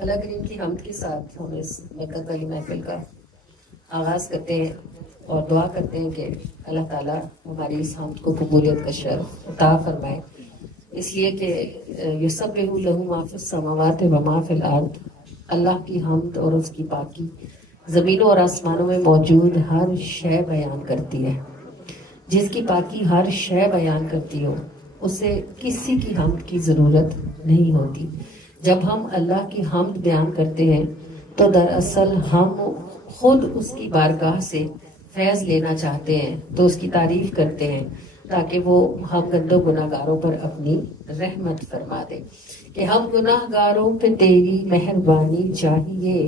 اللہ کریم کی حمد کے ساتھ ہم اس برکت والی محفل کا آغاز کرتے ہیں اور دعا کرتے ہیں کہ اللہ تعالیٰ ہماری اس حمد کو قبولیت کا شرف عطا فرمائے، اس لیے کہ یسبح لہ ما فی السماوات و ما فی الارض، اللہ کی حمد اور اس کی پاکی زمینوں اور آسمانوں میں موجود ہر شے بیان کرتی ہے۔ جس کی پاکی ہر شے بیان کرتی ہو اسے کسی کی حمد کی ضرورت نہیں ہوتی۔ جب ہم اللہ کی حمد بیان کرتے ہیں تو دراصل ہم خود اس کی بارگاہ سے فیض لینا چاہتے ہیں، تو اس کی تعریف کرتے ہیں تاکہ وہ ہم گندوں گناہ گاروں پر اپنی رحمت فرما دے کہ ہم گناہ گاروں پہ تیری مہربانی چاہیے،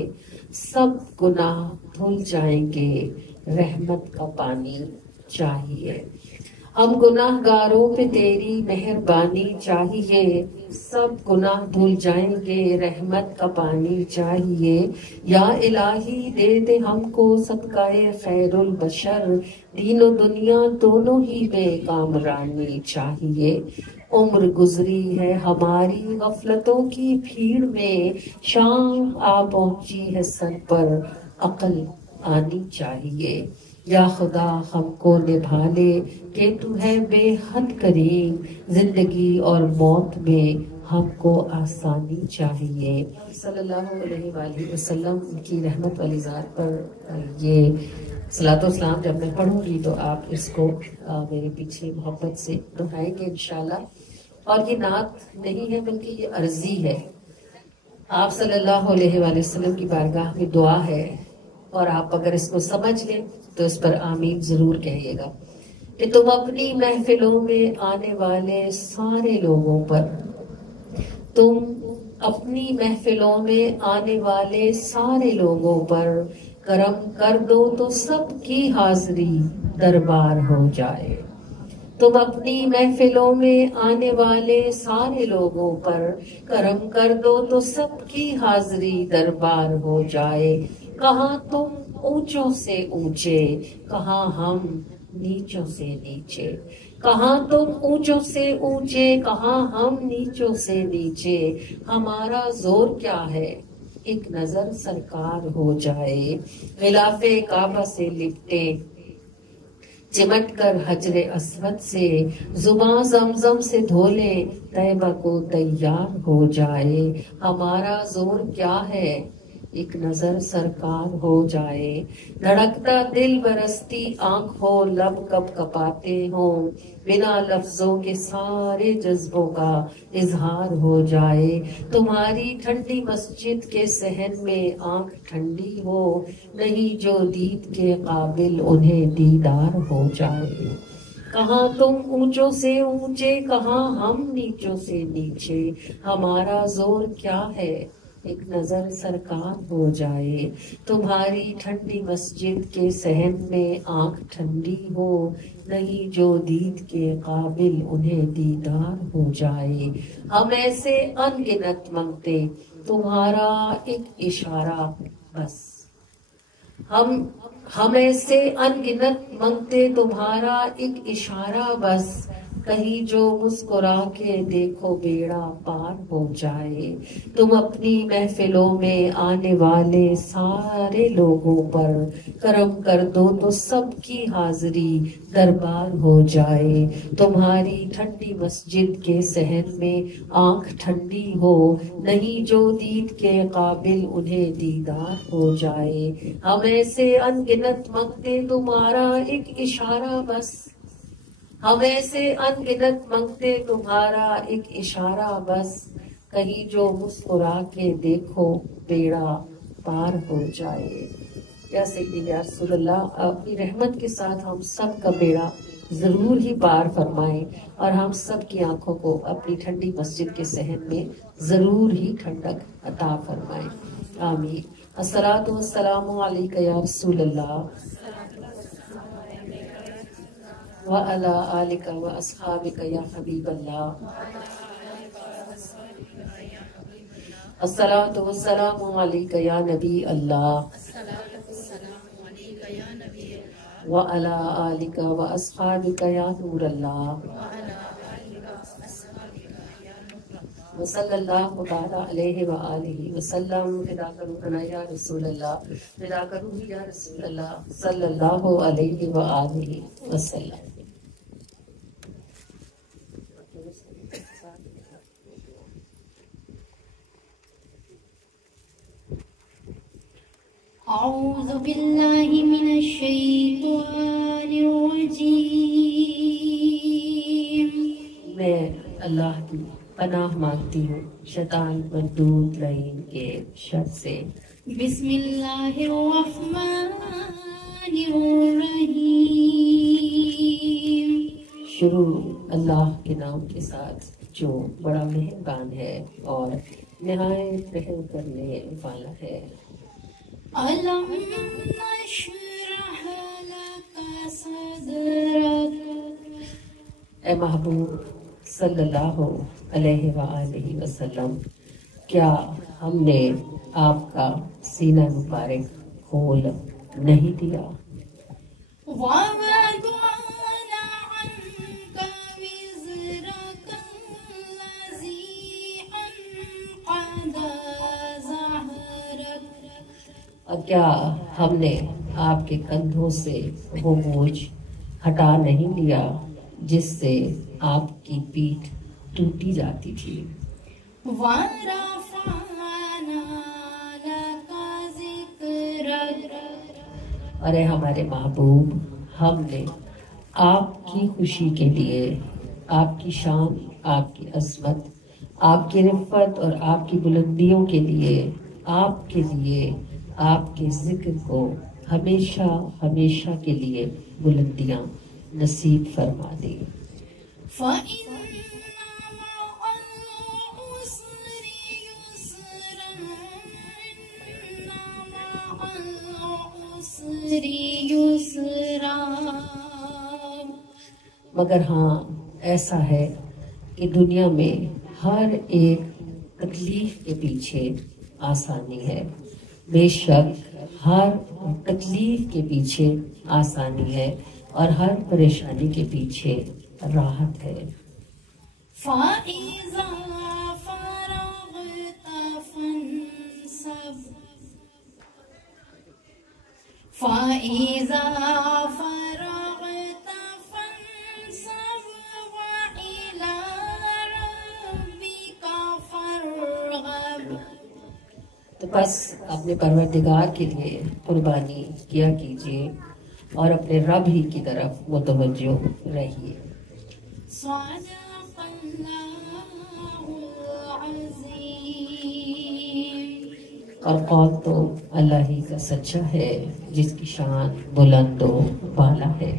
سب گناہ دھل جائیں گے، رحمت کا پانی چاہیے۔ ہم گناہ گاروں پہ تیری مہربانی چاہیے، سب گناہ دھل جائیں گے، رحمت کا پانی چاہیے۔ یا الہی دے دے ہم کو صدقہ خیر البشر، دین و دنیا دونوں ہی میں کامرانی چاہیے۔ عمر گزری ہے ہماری غفلتوں کی بھیڑ میں، شام آ پہنچی ہے سر پر، عقل آنی چاہیے۔ یا خدا ہم کو نبھا لے کہ تو ہے بے حد کریم، زندگی اور موت میں ہم کو آسانی چاہیے۔ صلی اللہ علیہ وآلہ وسلم کی رحمت والی ذات پر یہ صلاۃ و سلام جب میں پڑھوں گی تو آپ اس کو میرے پیچھے محبت سے دہرائیں گے انشاءاللہ۔ اور یہ نعت نہیں ہے بلکہ یہ عرضی ہے، آپ صلی اللہ علیہ وآلہ وسلم کی بارگاہ میں دعا ہے، اور آپ اگر اس کو سمجھ لیں تو اس پر آمین ضرور کہیے گا کہ تم اپنی محفلوں میں آنے والے سارے لوگوں پر، تم اپنی محفلوں میں آنے والے سارے لوگوں پر کرم کر دو تو سب کی حاضری دربار ہو جائے۔ تم اپنی محفلوں میں آنے والے سارے لوگوں پر کرم کر دو تو سب کی حاضری دربار ہو جائے۔ کہاں تم اونچوں سے اونچے، کہاں ہم نیچوں سے نیچے، کہاں تم اونچوں سے اونچے، کہاں ہم نیچوں سے نیچے، ہمارا زور کیا ہے ایک نظر سرکار ہو جائے۔ غلاف کعبہ سے لپٹے چمٹ کر حجر اسود سے، زباں زمزم سے دھولے طیبہ کو تیار ہو جائے۔ ہمارا زور کیا ہے ایک نظر سرکار ہو جائے۔ دھڑکتا دل برستی آنکھ ہو، لب کب کپاتے ہوں، بنا لفظوں کے سارے جذبوں کا اظہار ہو جائے۔ تمہاری ٹھنڈی مسجد کے صحن میں آنکھ ٹھنڈی ہو، نہیں جو دید کے قابل انہیں دیدار ہو جائے۔ کہاں تم اونچوں سے اونچے، کہاں ہم نیچوں سے نیچے، ہمارا زور کیا ہے ایک نظر سرکار ہو جائے۔ تمہاری ٹھنڈی مسجد کے صحن میں آنکھ ٹھنڈی ہو، نہیں جو دید کے قابل انہیں دیدار ہو جائے۔ ہم ایسے ان گنت منگتے تمہارا ایک اشارہ بس، ہم ایسے ان گنت منگتے تمہارا ایک اشارہ بس، کہیں جو مسکرا کے دیکھو بیڑا پار ہو جائے۔ تم اپنی محفلوں میں آنے والے سارے لوگوں پر کرم کر دو تو سب کی حاضری دربار ہو جائے۔ تمہاری ٹھنڈی مسجد کے صحن میں آنکھ ٹھنڈی ہو، نہیں جو دید کے قابل انہیں دیدار ہو جائے۔ ہم ایسے ان گنت منگتے تمہارا ایک اشارہ بس، ہم ایسے ان گنت منگتے تمہارا ایک اشارہ بس، کہیں جو مسکرا کے دیکھو بیڑا پار ہو جائے۔ یا سیدی یا رسول اللہ، اپنی رحمت کے ساتھ ہم سب کا بیڑا ضرور ہی پار فرمائیں، اور ہم سب کی آنکھوں کو اپنی ٹھنڈی مسجد کے صحن میں ضرور ہی ٹھنڈک عطا فرمائیں، آمین۔ الصلاۃ والسلام علیک یا رسول اللہ وعلی آلک واصحابک یا حبیب اللہ۔ الصلاۃ والسلام علیک یا نبی اللہ وعلی آلک واصحابک یا نور اللہ۔ وصلی اللہ تعالی علیہ وآلہ وسلم. فدا روحنا یا رسول اللہ، فدا روحی یا رسول اللہ، صلی اللہ علیہ وآلہ وسلم. اعوذ باللہ من الشیطان الرجیم. میں اللہ کی پناہ مانگتی ہوں شیطان مردود لعین کے شر سے. بسم اللہ الرحمن الرحیم. شروع اللہ کے نام کے ساتھ جو بڑا مہربان ہے اور نہایت رحم کرنے والا ہے. الم نشرح لک صدرک. اے محبوب صلی اللہ علیہ وآلہ وسلم، کیا ہم نے آپ کا سینہ مبارک کھول نہیں دیا؟ وَوَضَعْنَا عَنْكَ وِزْرَكَ الَّذِي أَنقَضَ ظَهْرَكَ. اور کیا ہم نے آپ کے کندھوں سے وہ بوجھ ہٹا نہیں لیا جس سے آپ کی پیٹھ ٹوٹی جاتی تھی؟ وَرَفَعْنَا لَكَ ذِكْرَكَ. اور اے ہمارے محبوب، ہم نے آپ کی خوشی کے لیے آپ کی شان، آپ کی عظمت، آپ کی رفعت اور آپ کی بلندیوں کے لیے آپ کے ذکر کو ہمیشہ ہمیشہ کے لیے بلندیاں نصیب فرما دی. فَإِنَّ مَعَ الْعُسْرِ يُسْرًا. إِنَّ مَعَ الْعُسْرِ يُسْرًا. مگر ہاں ایسا ہے کہ دنیا میں ہر ایک تکلیف کے پیچھے آسانی ہے. بے شک ہر تکلیف کے پیچھے آسانی ہے اور ہر پریشانی کے پیچھے راحت ہے. فَإِذَا فَرَغْتَ فَانْصَبْ. فَإِذَا فَرَغْتَ فَانْصَبْ وَإِلَى رَبِّكَ فَارْغَب. تو بس اپنے پروردگار کے لیے قربانی کیا کیجیے اور اپنے رب ہی کی طرف متوجہ رہیے. صدق اللہ العظیم. اور قول تو اللہ ہی کا سچا ہے جس کی شان بلند و بالا ہے.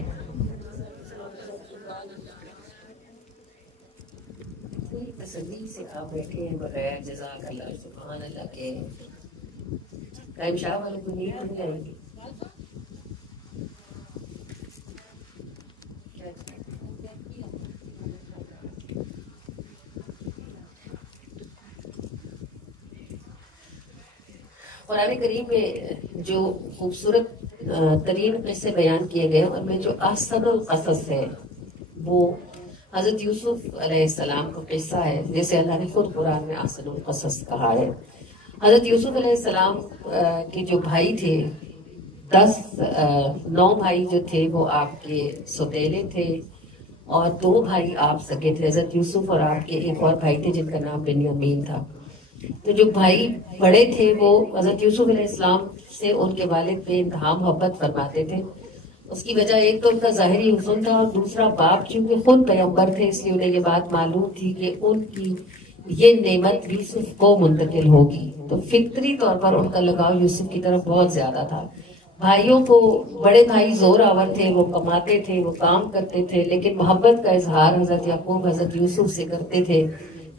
تسلی سے آپ بیٹھے ہیں بغیر جزاک اللہ سبحان اللہ کے. قائم شاہ والے کو نیند نہیں آئے گی؟ قرآن کریم میں جو خوبصورت ترین قصے بیان کیے گئے ان میں جو احسن القصص ہے وہ حضرت یوسف علیہ السلام کا قصہ ہے، جیسے اللہ نے خود قرآن میں احسن القصص کہا ہے. حضرت یوسف علیہ السلام کے جو بھائی تھے 9 بھائی جو تھے وہ آپ کے سوتیلے تھے اور 2 بھائی آپ سگے تھے، حضرت یوسف اور آپ کے ایک اور بھائی تھے جن کا نام بنیامین تھا. تو جو بھائی بڑے تھے وہ حضرت یوسف علیہ السلام سے ان کے والد بے انتہا محبت فرماتے تھے. اس کی وجہ ایک تو ان کا ظاہری حسن تھا اور دوسرا باپ چونکہ خود پیغمبر تھے اس لیے انہیں یہ بات معلوم تھی کہ ان کی یہ نعمت یوسف کو منتقل ہوگی، تو فطری طور پر ان کا لگاؤ یوسف کی طرف بہت زیادہ تھا. بھائیوں کو بڑے بھائی زور آور تھے، وہ کماتے تھے، وہ کام کرتے تھے، لیکن محبت کا اظہار حضرت یعقوب حضرت یوسف سے کرتے تھے.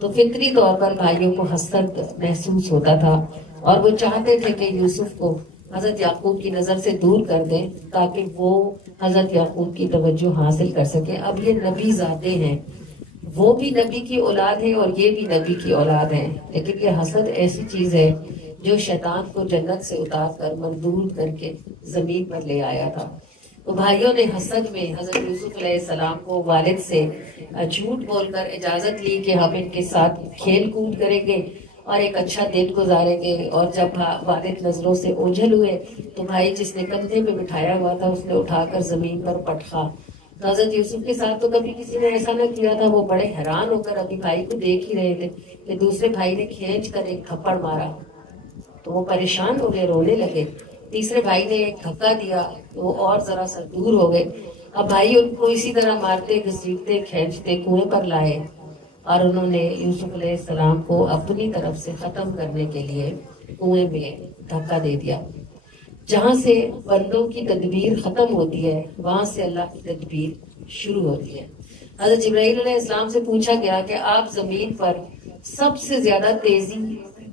تو فطری طور پر بھائیوں کو حسد محسوس ہوتا تھا اور وہ چاہتے تھے کہ یوسف کو حضرت یعقوب کی نظر سے دور کر دیں تاکہ وہ حضرت یعقوب کی توجہ حاصل کر سکیں. اب یہ نبی ذاتے ہیں، وہ بھی نبی کی اولاد ہے اور یہ بھی نبی کی اولاد ہیں، لیکن یہ حسد ایسی چیز ہے جو شیطان کو جنت سے اتار کر مردود کر کے زمین پر لے آیا تھا. تو بھائیوں نے حسد میں حضرت یوسف علیہ السلام کو والد سے جھوٹ بول کر اجازت لی کہ ہم ان کے ساتھ کھیل کود کریں گے اور ایک اچھا دن گزاریں گے. اور جب والد نظروں سے اوجھل ہوئے تو بھائی جس نے کندھے پہ بٹھایا ہوا تھا اس نے اٹھا کر زمین پر پٹخا. تو حضرت یوسف کے ساتھ تو کبھی کسی نے ایسا نہ کیا تھا. وہ بڑے حیران ہو کر ابھی بھائی کو دیکھ ہی رہے تھے کہ دوسرے بھائی نے کھینچ کر ایک تھپڑ مارا. تو وہ پریشان ہو گئے, رونے لگے. تیسرے بھائی نے ایک دھکا دیا تو وہ اور ذرا سا دور ہو گئے. اب بھائی ان کو اسی طرح مارتے گھسیٹتے کھینچتے کنویں پر لائے اور انہوں نے یوسف علیہ السلام کو اپنی طرف سے ختم کرنے کے لیے کنویں میں دھکا دے دیا. جہاں سے بندوں کی تدبیر ختم ہوتی ہے وہاں سے اللہ کی تدبیر شروع ہوتی ہے. حضرت جبرائیل علیہ السلام سے پوچھا گیا کہ آپ زمین پر سب سے زیادہ تیزی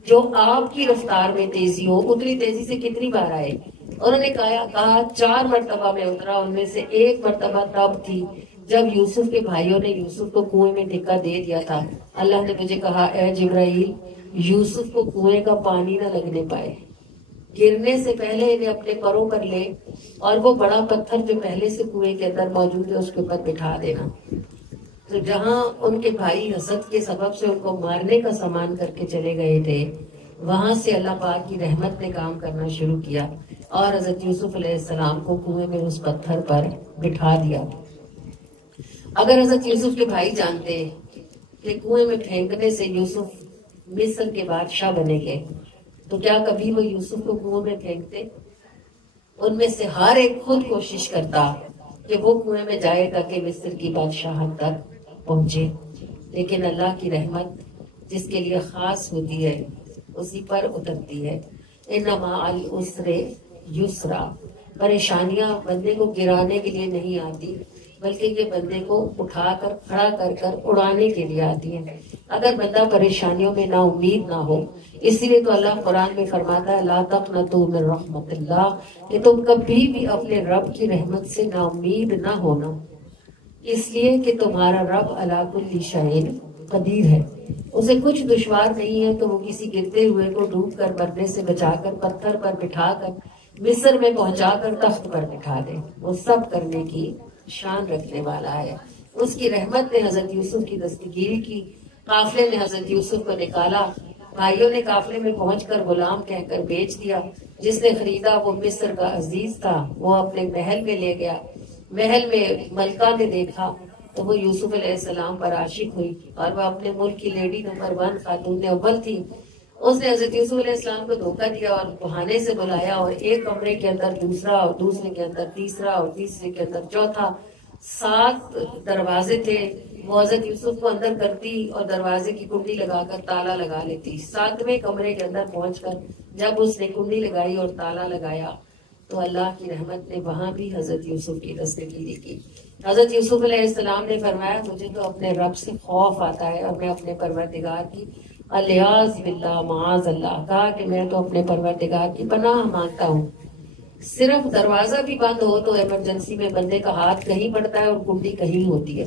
جو آپ کی رفتار میں تیزی ہو اتنی تیزی سے کتنی بار آئے؟ انہوں نے کہا 4 مرتبہ میں اترا. ان میں سے ایک مرتبہ تب تھی جب یوسف کے بھائیوں نے یوسف کو کنویں میں ڈھکا دے دیا تھا. اللہ نے مجھے کہا اے جبرائیل یوسف کو کنویں کا پانی نہ لگنے پائے, گرنے سے پہلے انہیں اپنے پروں پر لے اور وہ بڑا پتھر جو پہلے سے کنویں کے اندر موجود ہے اس کے اوپر بٹھا دینا. تو جہاں ان کے بھائی حسد کے سبب سے ان کو مارنے کا سامان کر کے چلے گئے تھے وہاں سے اللہ پاک کی رحمت نے کام کرنا شروع کیا اور حضرت یوسف علیہ السلام کو کنویں میں اس پتھر پر بٹھا دیا. اگر حضرت یوسف کے بھائی جانتے کہ کنویں میں پھینکنے سے یوسف مصر کے بادشاہ بنے گے تو کیا کبھی وہ یوسف کو کنویں میں پھینکتے؟ ان میں سے ہر ایک خود کوشش کرتا کہ وہ کنویں میں جائے گا کہ مصر کی بادشاہت تک پہنچے. لیکن اللہ کی رحمت جس کے لیے خاص ہوتی ہے اسی پر اترتی ہے. انما العسر یسرا. پریشانیاں بندے کو گرانے کے لیے نہیں آتی بلکہ یہ بندے کو اٹھا کر کھڑا کر کر اڑانے کے لیے آتی ہیں. اگر بندہ پریشانیوں میں نا امید نہ ہو, اسی لیے تو اللہ قرآن میں فرماتا ہے لا تقنطوا من رحمت اللہ, کہ تم کبھی بھی اپنے رب کی رحمت سے نا امید نہ ہونا, اس لیے کہ تمہارا رب علی کل شیء قدیر ہے. اسے کچھ دشوار نہیں ہے تو وہ کسی گرتے ہوئے کو ڈوب کر مرنے سے بچا کر پتھر پر بٹھا کر مصر میں پہنچا کر تخت پر بٹھا دے. وہ سب کرنے کی شان رکھنے والا ہے. اس کی رحمت نے حضرت یوسف کی دستگیری کی. قافلے نے حضرت یوسف کو نکالا. بھائیوں نے قافلے میں پہنچ کر غلام کہہ کر بیچ دیا. جس نے خریدا وہ مصر کا عزیز تھا, وہ اپنے محل میں لے گیا. محل میں ملکہ نے دیکھا تو وہ یوسف علیہ السلام پر عاشق ہوئی اور وہ اپنے ملک کی لیڈی نمبر 1 خاتون اول تھی. اس نے حضرت یوسف علیہ السلام کو دھوکہ دیا اور بہانے سے بلایا اور ایک کمرے کے اندر دوسرا اور دوسرے کے اندر تیسرا اور تیسرے کے اندر چوتھا 7 دروازے تھے. وہ حضرت یوسف کو اندر کرتی اور دروازے کی کنڈی لگا کر تالا لگا لیتی. 7ویں کمرے کے اندر پہنچ کر جب اس نے کنڈی لگائی اور تالا لگایا تو اللہ کی رحمت نے وہاں بھی حضرت یوسف کی دستگیری کی. حضرت یوسف علیہ السلام نے فرمایا مجھے تو اپنے رب سے خوف آتا ہے اور میں اپنے پروردگار کی الیاذ باللہ معاذ اللہ, کہا کہ میں تو اپنے پروردگار کی پناہ مانگتا ہوں. صرف دروازہ بھی بند ہو تو ایمرجنسی میں بندے کا ہاتھ کہیں پڑتا ہے اور کنڈی کہیں ہوتی ہے.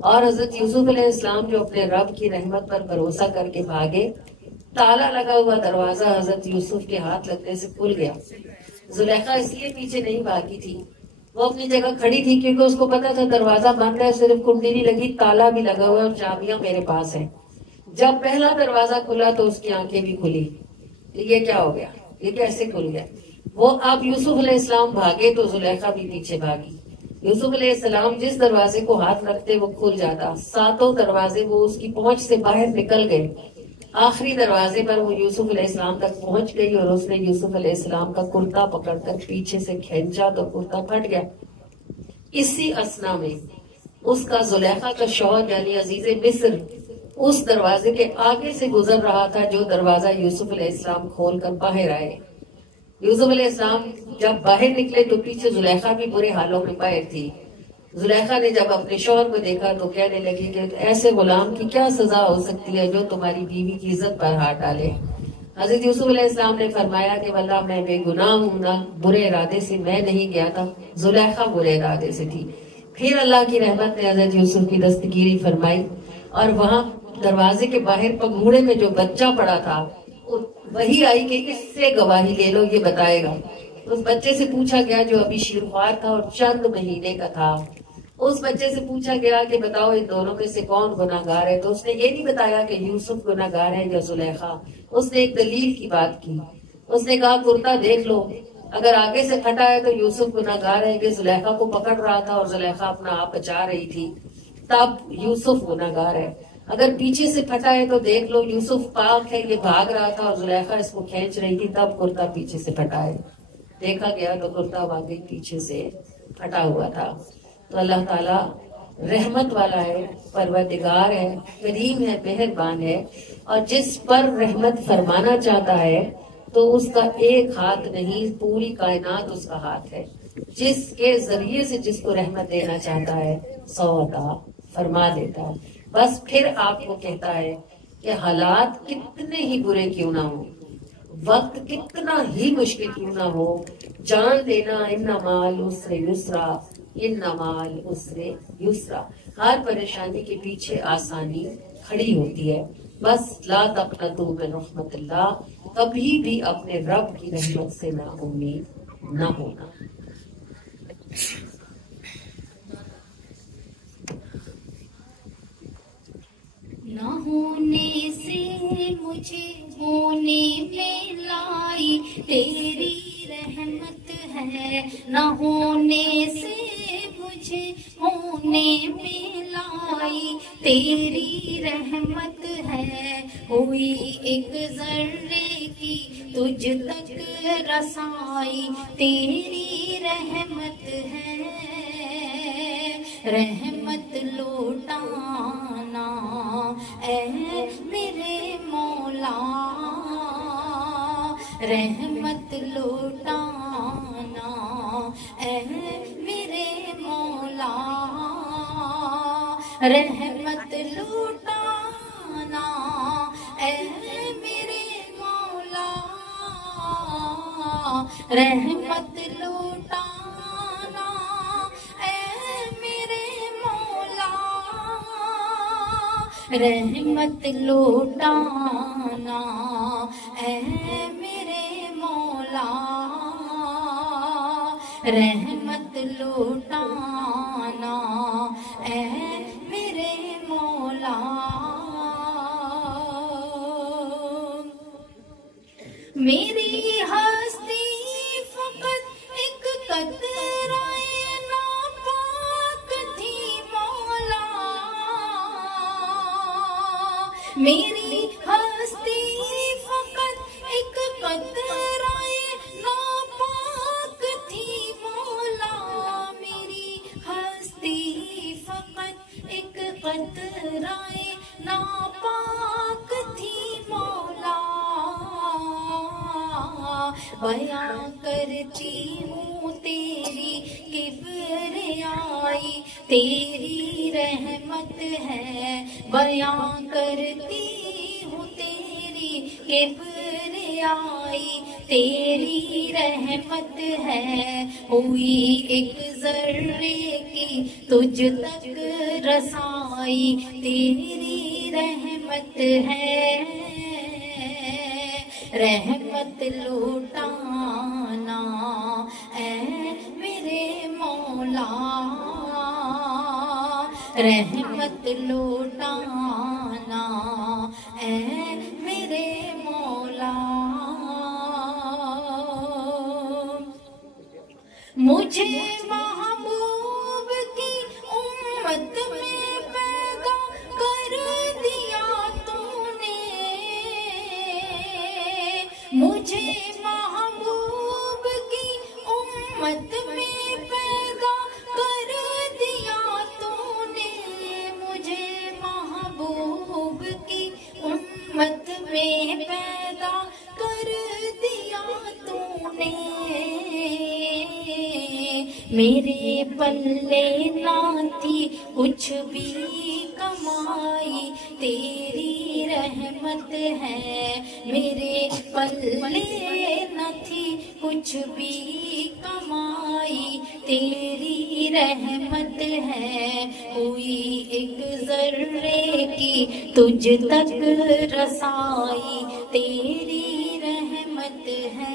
اور حضرت یوسف علیہ السلام جو اپنے رب کی رحمت پر بھروسہ کر کے بھاگے, تالا لگا ہوا دروازہ حضرت یوسف کے ہاتھ لگنے سے کھل گیا. زلیخا اس لیے پیچھے نہیں بھاگی تھی, وہ اپنی جگہ کھڑی تھی کیونکہ اس کو پتا تھا دروازہ بند ہے, صرف کنڈی نہیں لگی, تالا بھی لگا ہوا ہے اور چابیاں میرے پاس ہیں. جب پہلا دروازہ کھلا تو اس کی آنکھیں بھی کھلی. یہ کیا ہو گیا, یہ کیسے کھل گیا؟ وہ اب یوسف علیہ السلام بھاگے تو زلیخا بھی پیچھے بھاگی. یوسف علیہ السلام جس دروازے کو ہاتھ رکھتے وہ کھل جاتا. 7 دروازے وہ اس کی پہنچ سے باہر نکل گئے. آخری دروازے پر وہ یوسف علیہ السلام تک پہنچ گئی اور اس نے یوسف علیہ السلام کا کرتا پکڑ کر پیچھے سے کھینچا تو کرتا پھٹ گیا. اسی اثنا میں اس کا زلیخا کا شوہر یعنی عزیز مصر اس دروازے کے آگے سے گزر رہا تھا جو دروازہ یوسف علیہ السلام کھول کر باہر آئے. یوسف علیہ السلام جب باہر نکلے تو پیچھے زلیخا بھی برے حالوں میں باہر تھی. زلیخا نے جب اپنے شوہر کو دیکھا تو کہنے لگی کہ ایسے غلام کی کیا سزا ہو سکتی ہے جو تمہاری بیوی کی عزت پر ہاتھ ڈالے. حضرت یوسف علیہ السلام نے فرمایا کہ واللہ میں بے گناہ ہوں, نہ برے ارادے سے میں نہیں گیا تھا, زلیخا برے ارادے سے تھی. پھر اللہ کی رحمت نے حضرت یوسف کی دستگیری فرمائی اور وہاں دروازے کے باہر پگھوڑے میں جو بچہ پڑا تھا وہی آئی کہ اس سے گواہی لے لو, یہ بتائے گا. اس بچے سے پوچھا گیا جو ابھی شیروخوار تھا اور چند مہینے کا تھا، اس بچے سے پوچھا گیا کہ بتاؤ ان دونوں میں سے کون گناہگار ہے، تو اس نے یہ نہیں بتایا کہ یوسف گناہگار ہے یا زلیخا، اس نے ایک دلیل کی بات کی. اس نے کہا کرتا دیکھ لو، اگر آگے سے پھٹا ہے تو یوسف گناہگار ہے کہ زلیخا کو پکڑ رہا تھا اور زلیخا اپنا آپ بچا رہی تھی، تب یوسف گناہگار ہے. اگر پیچھے سے پھٹا ہے تو دیکھ لو یوسف پاک ہے، یہ بھاگ رہا تھا اور زلیخا اس کو کھینچ رہی تھی، تب کرتا پیچھے سے پھٹا ہے. دیکھا گیا تو کرتا واقعی پیچھے سے پھٹا ہوا تھا. تو اللہ تعالیٰ رحمت والا ہے، پروردگار ہے، کریم ہے، مہربان ہے، اور جس پر رحمت فرمانا چاہتا ہے تو اس کا ایک ہاتھ نہیں، پوری کائنات اس کا ہاتھ ہے. جس کے ذریعے سے جس کو رحمت دینا چاہتا ہے 100 عطا فرما دیتا ہے. بس پھر آپ کو کہتا ہے کہ حالات کتنے ہی برے کیوں نہ ہوں، وقت کتنا ہی مشکل کیوں نہ ہو، جان لینا ان مال عسر یسرا، ان مال عسر یسرا. ہر پریشانی کے پیچھے آسانی کھڑی ہوتی ہے. بس لا تقنطوا من رحمت اللہ، کبھی بھی اپنے رب کی رحمت سے نا امید نہ ہونا. نہ ہونے سے مجھے ہونے میں لائی تیری رحمت ہے، نہ ہونے سے مجھے ہونے میں لائی تیری رحمت ہے. ہوئی ایک ذرے کی تجھ تک رسائی تیری رحمت ہے. رحمت لوٹانا اے میرے مولا، رحمت لوٹانا اے میرے مولا، رحمت لوٹانا اے میرے مولا، رحمت لوٹانا رحمت لوٹانا اے میرے مولا، رحمت لوٹانا اے میرے مولا. میری ہستی فقط ایک قطرہ ناپاک تھی مولا، میری ہستی فقط ایک قطرہ ناپاک تھی مولا، میری ہستی فقط ایک قطرہ ناپاک تھی مولا. بیاں کرتی ہوں تیری کبریائی تیری رحمت ہے، بیاں کرتی ہوں تیری کبریائی تیری رحمت ہے. ہوئی ایک ذرے کی تجھ تک رسائی تیری رحمت ہے. رحمت لوٹانا اے میرے مولا، رحمت لوٹانا اے میرے مولا. مجھے محبوب کی امت میں پیدا کر دیا تو نے، مجھے محبوب کی امت میں پیدا کر دیا تو نے، مجھے محبوب کی امت میں پیدا کر دیا تو نے. میرے پلے نہ تھی کچھ بھی کمائی تیری رحمت ہے، میرے پلے نہ تھی کچھ بھی کمائی تیری رحمت ہے. ہوئی ایک ذرے کی تجھ تک رسائی تیری رحمت ہے.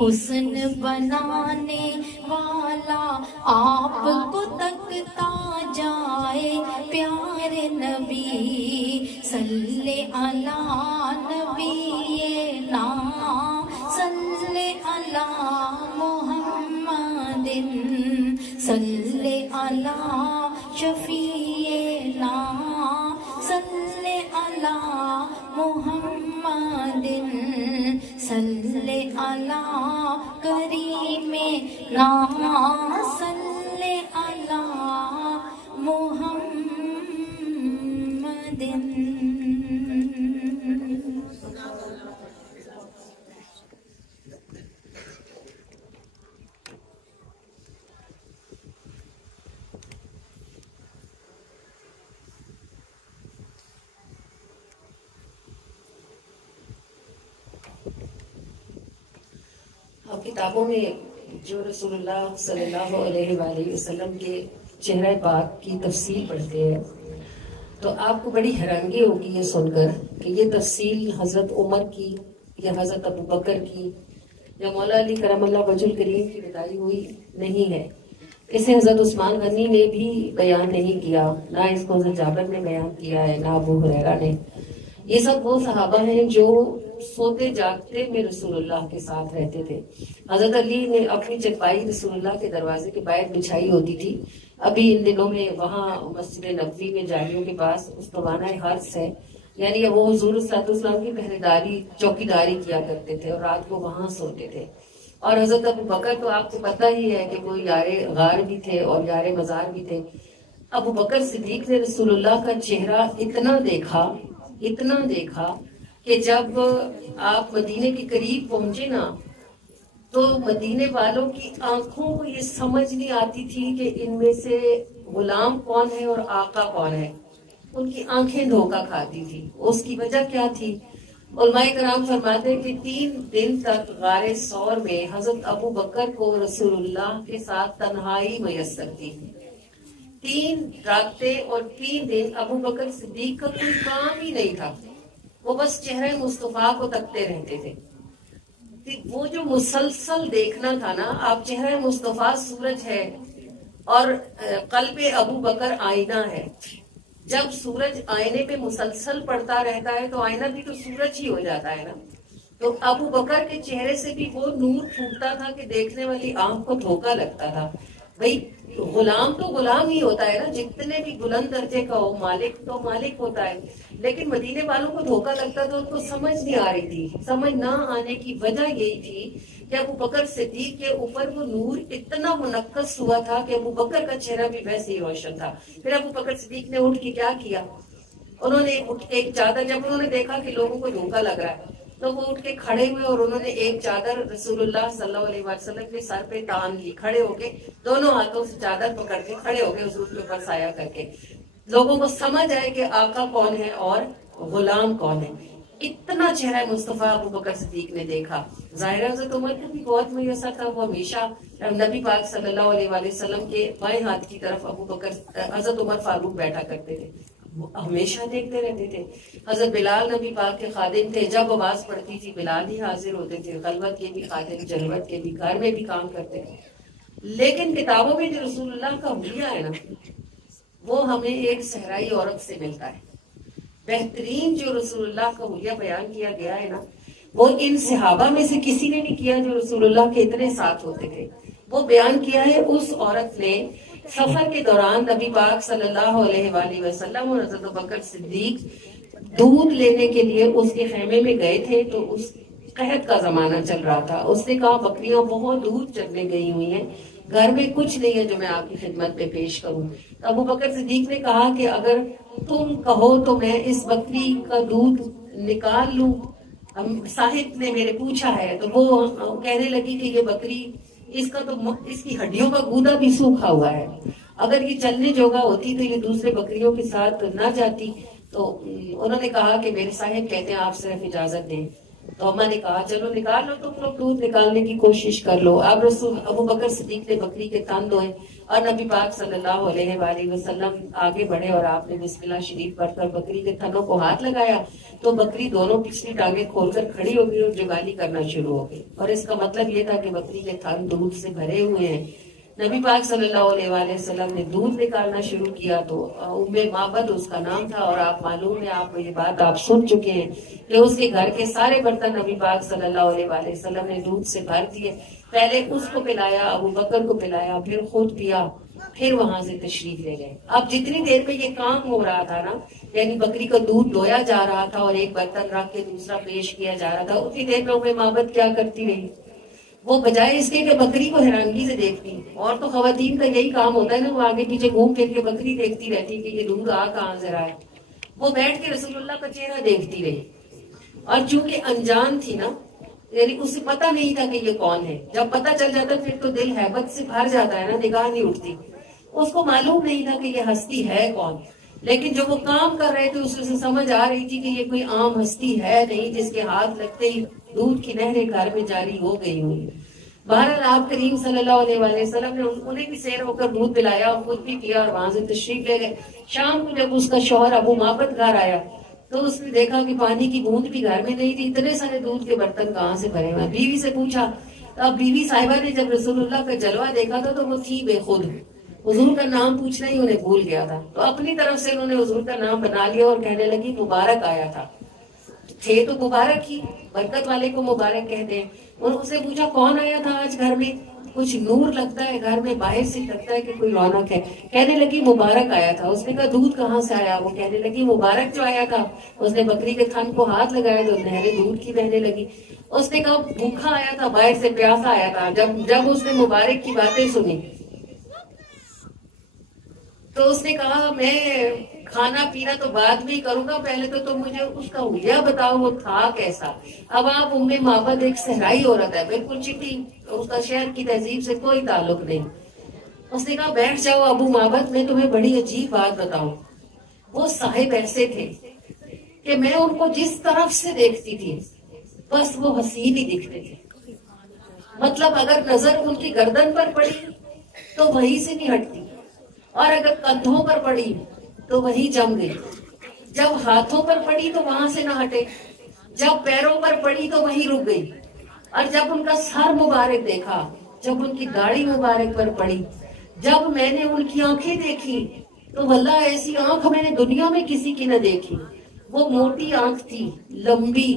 حسن بنانے والا آپ کو تکتا جائے پیارے نبی صلی علی نبی نا صلی علی محمد صلی علی شفیعنا صلی علی محمد صلی علی کریمنا صلی علی محمد. کتابوں میں جو رسول اللہ صلی اللہ علیہ وآلہ وسلم کے چہرہ پاک کی تفصیل پڑھتے ہیں تو آپ کو بڑی حیرانگی ہوگی یہ سن کر کہ یہ تفصیل حضرت عمر کی یا حضرت ابو بکر کی یا مولا علی کرم اللہ وجہ الکریم کی بتائی ہوئی نہیں ہے. اسے حضرت عثمان غنی نے بھی بیان نہیں کیا، نہ اس کو حضرت جابر نے بیان کیا ہے، نہ ابو ہریرہ نے. یہ سب وہ صحابہ ہیں جو سوتے جاگتے میں رسول اللہ کے ساتھ رہتے تھے. حضرت علی نے اپنی چرپائی رسول اللہ کے دروازے کے باہر بچھائی ہوتی تھی. ابھی ان دنوں میں وہاں مسجد نبوی میں جالیوں کے پاس استوانہ حرس ہے، یعنی وہ حضور صلی اللہ علیہ وسلم کی پہریداری چوکیداری کیا کرتے تھے اور رات کو وہاں سوتے تھے. اور حضرت ابو بکر تو آپ کو پتہ ہی ہے کہ وہ یار غار بھی تھے اور یار مزار بھی تھے. ابو بکر صدیق نے رسول اللہ کا چہرہ اتنا دیکھا کہ جب آپ مدینے کے قریب پہنچے نا تو مدینے والوں کی آنکھوں کو یہ سمجھ نہیں آتی تھی کہ ان میں سے غلام کون ہے اور آقا کون ہے. ان کی آنکھیں دھوکہ کھاتی تھی. اس کی وجہ کیا تھی؟ علماء کرام فرماتے ہیں کہ 3 دن تک غار ثور میں حضرت ابو بکر کو رسول اللہ کے ساتھ تنہائی میسر تھی. 3 راتیں اور 3 دن ابو بکر صدیق کا کوئی کام ہی نہیں تھا، وہ بس چہرے مصطفیٰ کو تکتے رہتے تھے. وہ جو مسلسل دیکھنا تھا نا، آپ چہرے مصطفیٰ سورج ہے اور قلب ابو بکر آئینہ ہے. جب سورج آئینے پہ مسلسل پڑتا رہتا ہے تو آئینہ بھی تو سورج ہی ہو جاتا ہے نا. تو ابو بکر کے چہرے سے بھی وہ نور پھوٹتا تھا کہ دیکھنے والی آنکھ کو دھوکا لگتا تھا. بھئی غلام تو غلام ہی ہوتا ہے نا، جتنے بھی بلند درجے کا ہو، مالک تو مالک ہوتا ہے. لیکن مدینے والوں کو دھوکا لگتا تھا، ان کو سمجھ نہیں آ رہی تھی. سمجھ نہ آنے کی وجہ یہی تھی کہ ابو بکر صدیق کے اوپر وہ نور اتنا منعکس ہوا تھا کہ ابو بکر کا چہرہ بھی ویسے ہی روشن تھا. پھر ابو بکر صدیق نے اٹھ کے کیا کیا؟ انہوں نے ایک چادر، جب انہوں نے دیکھا کہ لوگوں کو دھوکا لگ رہا ہے تو وہ اٹھ کے کھڑے ہوئے اور انہوں نے ایک چادر رسول اللہ صلی اللہ علیہ وسلم کے سر پہ تان لی. کھڑے ہو کے دونوں ہاتھوں سے چادر پکڑ کے کھڑے ہو کے حضور کے اوپر سایہ کر کے لوگوں کو سمجھ آئے کہ آقا کون ہے اور غلام کون ہے. اتنا چہرہ مصطفیٰ ابو بکر صدیق نے دیکھا. ظاہر حضرت عمر کو بھی بہت میسر تھا، وہ ہمیشہ نبی پاک صلی اللہ علیہ وسلم کے بائیں ہاتھ کی طرف حضرت عمر فاروق بیٹھا کرتے تھے، ہمیشہ دیکھتے رہتے تھے. حضرت بلال نبی پاک کے خادم تھے، جب آواز پڑتی تھی بلال ہی حاضر ہوتے تھے. خلوت کے بھی خادم، جلوت کے بھی، گھر میں بھی کام کرتے تھے. لیکن کتابوں میں جو رسول اللہ کا حلیہ ہے نا، وہ ہمیں ایک صحرائی عورت سے ملتا ہے. بہترین جو رسول اللہ کا حلیہ بیان کیا گیا ہے نا، وہ ان صحابہ میں سے کسی نے نہیں کیا جو رسول اللہ کے اتنے ساتھ ہوتے تھے. وہ بیان کیا ہے اس عورت نے. سفر کے دوران نبی پاک صلی اللہ علیہ وآلہ وسلم اور حضرت بکر صدیق دودھ لینے کے لیے اس کے خیمے میں گئے تھے تو اس قحط کا زمانہ چل رہا تھا. اس نے کہا بکریاں بہت دور چرنے گئی ہوئی ہیں، گھر میں کچھ نہیں ہے جو میں آپ کی خدمت پہ پیش کروں. ابو بکر صدیق نے کہا کہ اگر تم کہو تو میں اس بکری کا دودھ نکال لوں. صاحب نے میرے پوچھا ہے تو وہ کہنے لگی کہ یہ بکری، اس کی ہڈیوں کا گودا بھی سوکھا ہوا ہے، اگر یہ چلنے جوگا ہوتی تو یہ دوسرے بکریوں کے ساتھ نہ جاتی. تو انہوں نے کہا کہ میرے صاحب کہتے ہیں آپ صرف اجازت دیں. تو اما نے کہا چلو نکال لو تم لوگ دودھ نکالنے کی کوشش کر لو. اب ابو بکر صدیق نے بکری کے تھن دھوئے اور نبی پاک صلی اللہ علیہ وآلہ وسلم آگے بڑھے اور آپ نے بسم اللہ شریف پڑھ کر بکری کے تھنوں کو ہاتھ لگایا تو بکری دونوں پچھلی ٹانگیں کھول کر کھڑی ہو گئی اور جگالی کرنا شروع ہو گئی. اور اس کا مطلب یہ تھا کہ بکری کے تھن دودھ سے بھرے ہوئے ہیں. نبی پاک صلی اللہ علیہ وآلہ وسلم نے دودھ نکالنا شروع کیا تو ام معبد اس کا نام تھا. اور آپ معلوم ہے آپ کو یہ بات آپ سن چکے ہیں کہ اس کے گھر کے سارے برتن نبی پاک صلی اللہ علیہ وآلہ وسلم نے دودھ سے بھر دیے. پہلے اس کو پلایا, ابو بکر کو پلایا, پھر خود پیا, پھر وہاں سے تشریف لے گئے. اب جتنی دیر میں یہ کام ہو رہا تھا نا, یعنی بکری کا دودھ دویا جا رہا تھا اور ایک برتن رکھ کے دوسرا پیش کیا جا رہا تھا, اتنی دیر میں ام معبد کیا کرتی رہی, وہ بجائے اس کے کہ بکری کو حیرانگی سے دیکھتی, اور تو خواتین کا یہی کام ہوتا ہے نا, وہ آگے پیچھے گھوم پھر کے بکری دیکھتی رہتی کہ یہ دودھ کہاں سے رہا ہے, وہ بیٹھ کے رسول اللہ کا چہرہ دیکھتی رہی. اور چونکہ انجان تھی نا, یعنی اسے پتا نہیں تھا کہ یہ کون ہے. جب پتا چل جاتا پھر تو دل ہیبت سے بھر جاتا ہے نا, نگاہ نہیں اٹھتی. اس کو معلوم نہیں تھا کہ یہ ہستی ہے کون, لیکن جو وہ کام کر رہے تھے اسے سمجھ آ رہی تھی کہ یہ کوئی عام ہستی ہے نہیں جس کے ہاتھ لگتے ہی دودھ کی نہریں گھر میں جاری ہو گئی ہوئی. بہرحال آپ کریم صلی اللہ علیہ وآلہ وسلم نے انہیں بھی سیر ہو کر دودھ پلایا اور خود بھی پیا اور وہاں سے تشریف لے گئے. شام کو جب اس کا شوہر ابو معبد گھر آیا تو اس نے دیکھا کہ پانی کی بوند بھی گھر میں نہیں تھی, اتنے سارے دودھ کے برتن کہاں سے بھرے ہوئے. بیوی سے پوچھا, اب بیوی صاحبہ نے جب رسول اللہ کا جلوہ دیکھا تھا تو وہ تھی بے خود, حضور کا نام پوچھنا ہی انہیں بھول گیا تھا. تو اپنی طرف سے انہوں نے حضور کا نام بنا لیا اور کہنے لگی مبارک آیا تھا. تھے تو مبارک ہی, برکت والے کو مبارک کہتے ہیں. اور اسے پوچھا کون آیا تھا آج گھر میں, کچھ نور لگتا ہے گھر میں, باہر سے لگتا ہے کہ کوئی رونق ہے. کہنے لگی مبارک آیا تھا. اس نے کہا دودھ کہاں سے آیا, وہ کہنے لگی مبارک جو آیا تھا اس نے بکری کے تھن کو ہاتھ لگایا تو نہریں دودھ کی بہنے لگی. اس نے کہا بھوکا آیا تھا, باہر سے پیاسا آیا تھا. جب اس نے مبارک کی باتیں سنی تو اس نے کہا میں کھانا پینا تو بعد میں کروں گا, پہلے تو تم مجھے اس کا حلیہ بتاؤ وہ تھا کیسا. اب آپ ام معبد ایک صحرائی عورت ہے, بالکل چٹی, اس کا شہر کی تہذیب سے کوئی تعلق نہیں. اس نے کہا بیٹھ جاؤ ابو معبد, میں تمہیں بڑی عجیب بات بتاؤں. وہ صاحب ایسے تھے کہ میں ان کو جس طرف سے دیکھتی تھی بس وہ حسین ہی دکھتے تھے. مطلب اگر نظر ان کی گردن پر پڑی تو وہیں سے نہیں ہٹتی, اور اگر کندھوں پر پڑی تو وہی جم گئی, جب ہاتھوں پر پڑی تو وہاں سے نہ ہٹے, جب پیروں پر پڑی تو وہی رک گئی, اور جب ان کا سر مبارک دیکھا, جب ان کی داڑھی مبارک پر پڑی, جب میں نے ان کی آنکھیں دیکھی تو واللہ ایسی آنکھ میں نے دنیا میں کسی کی نہ دیکھی. وہ موٹی آنکھ تھی, لمبی,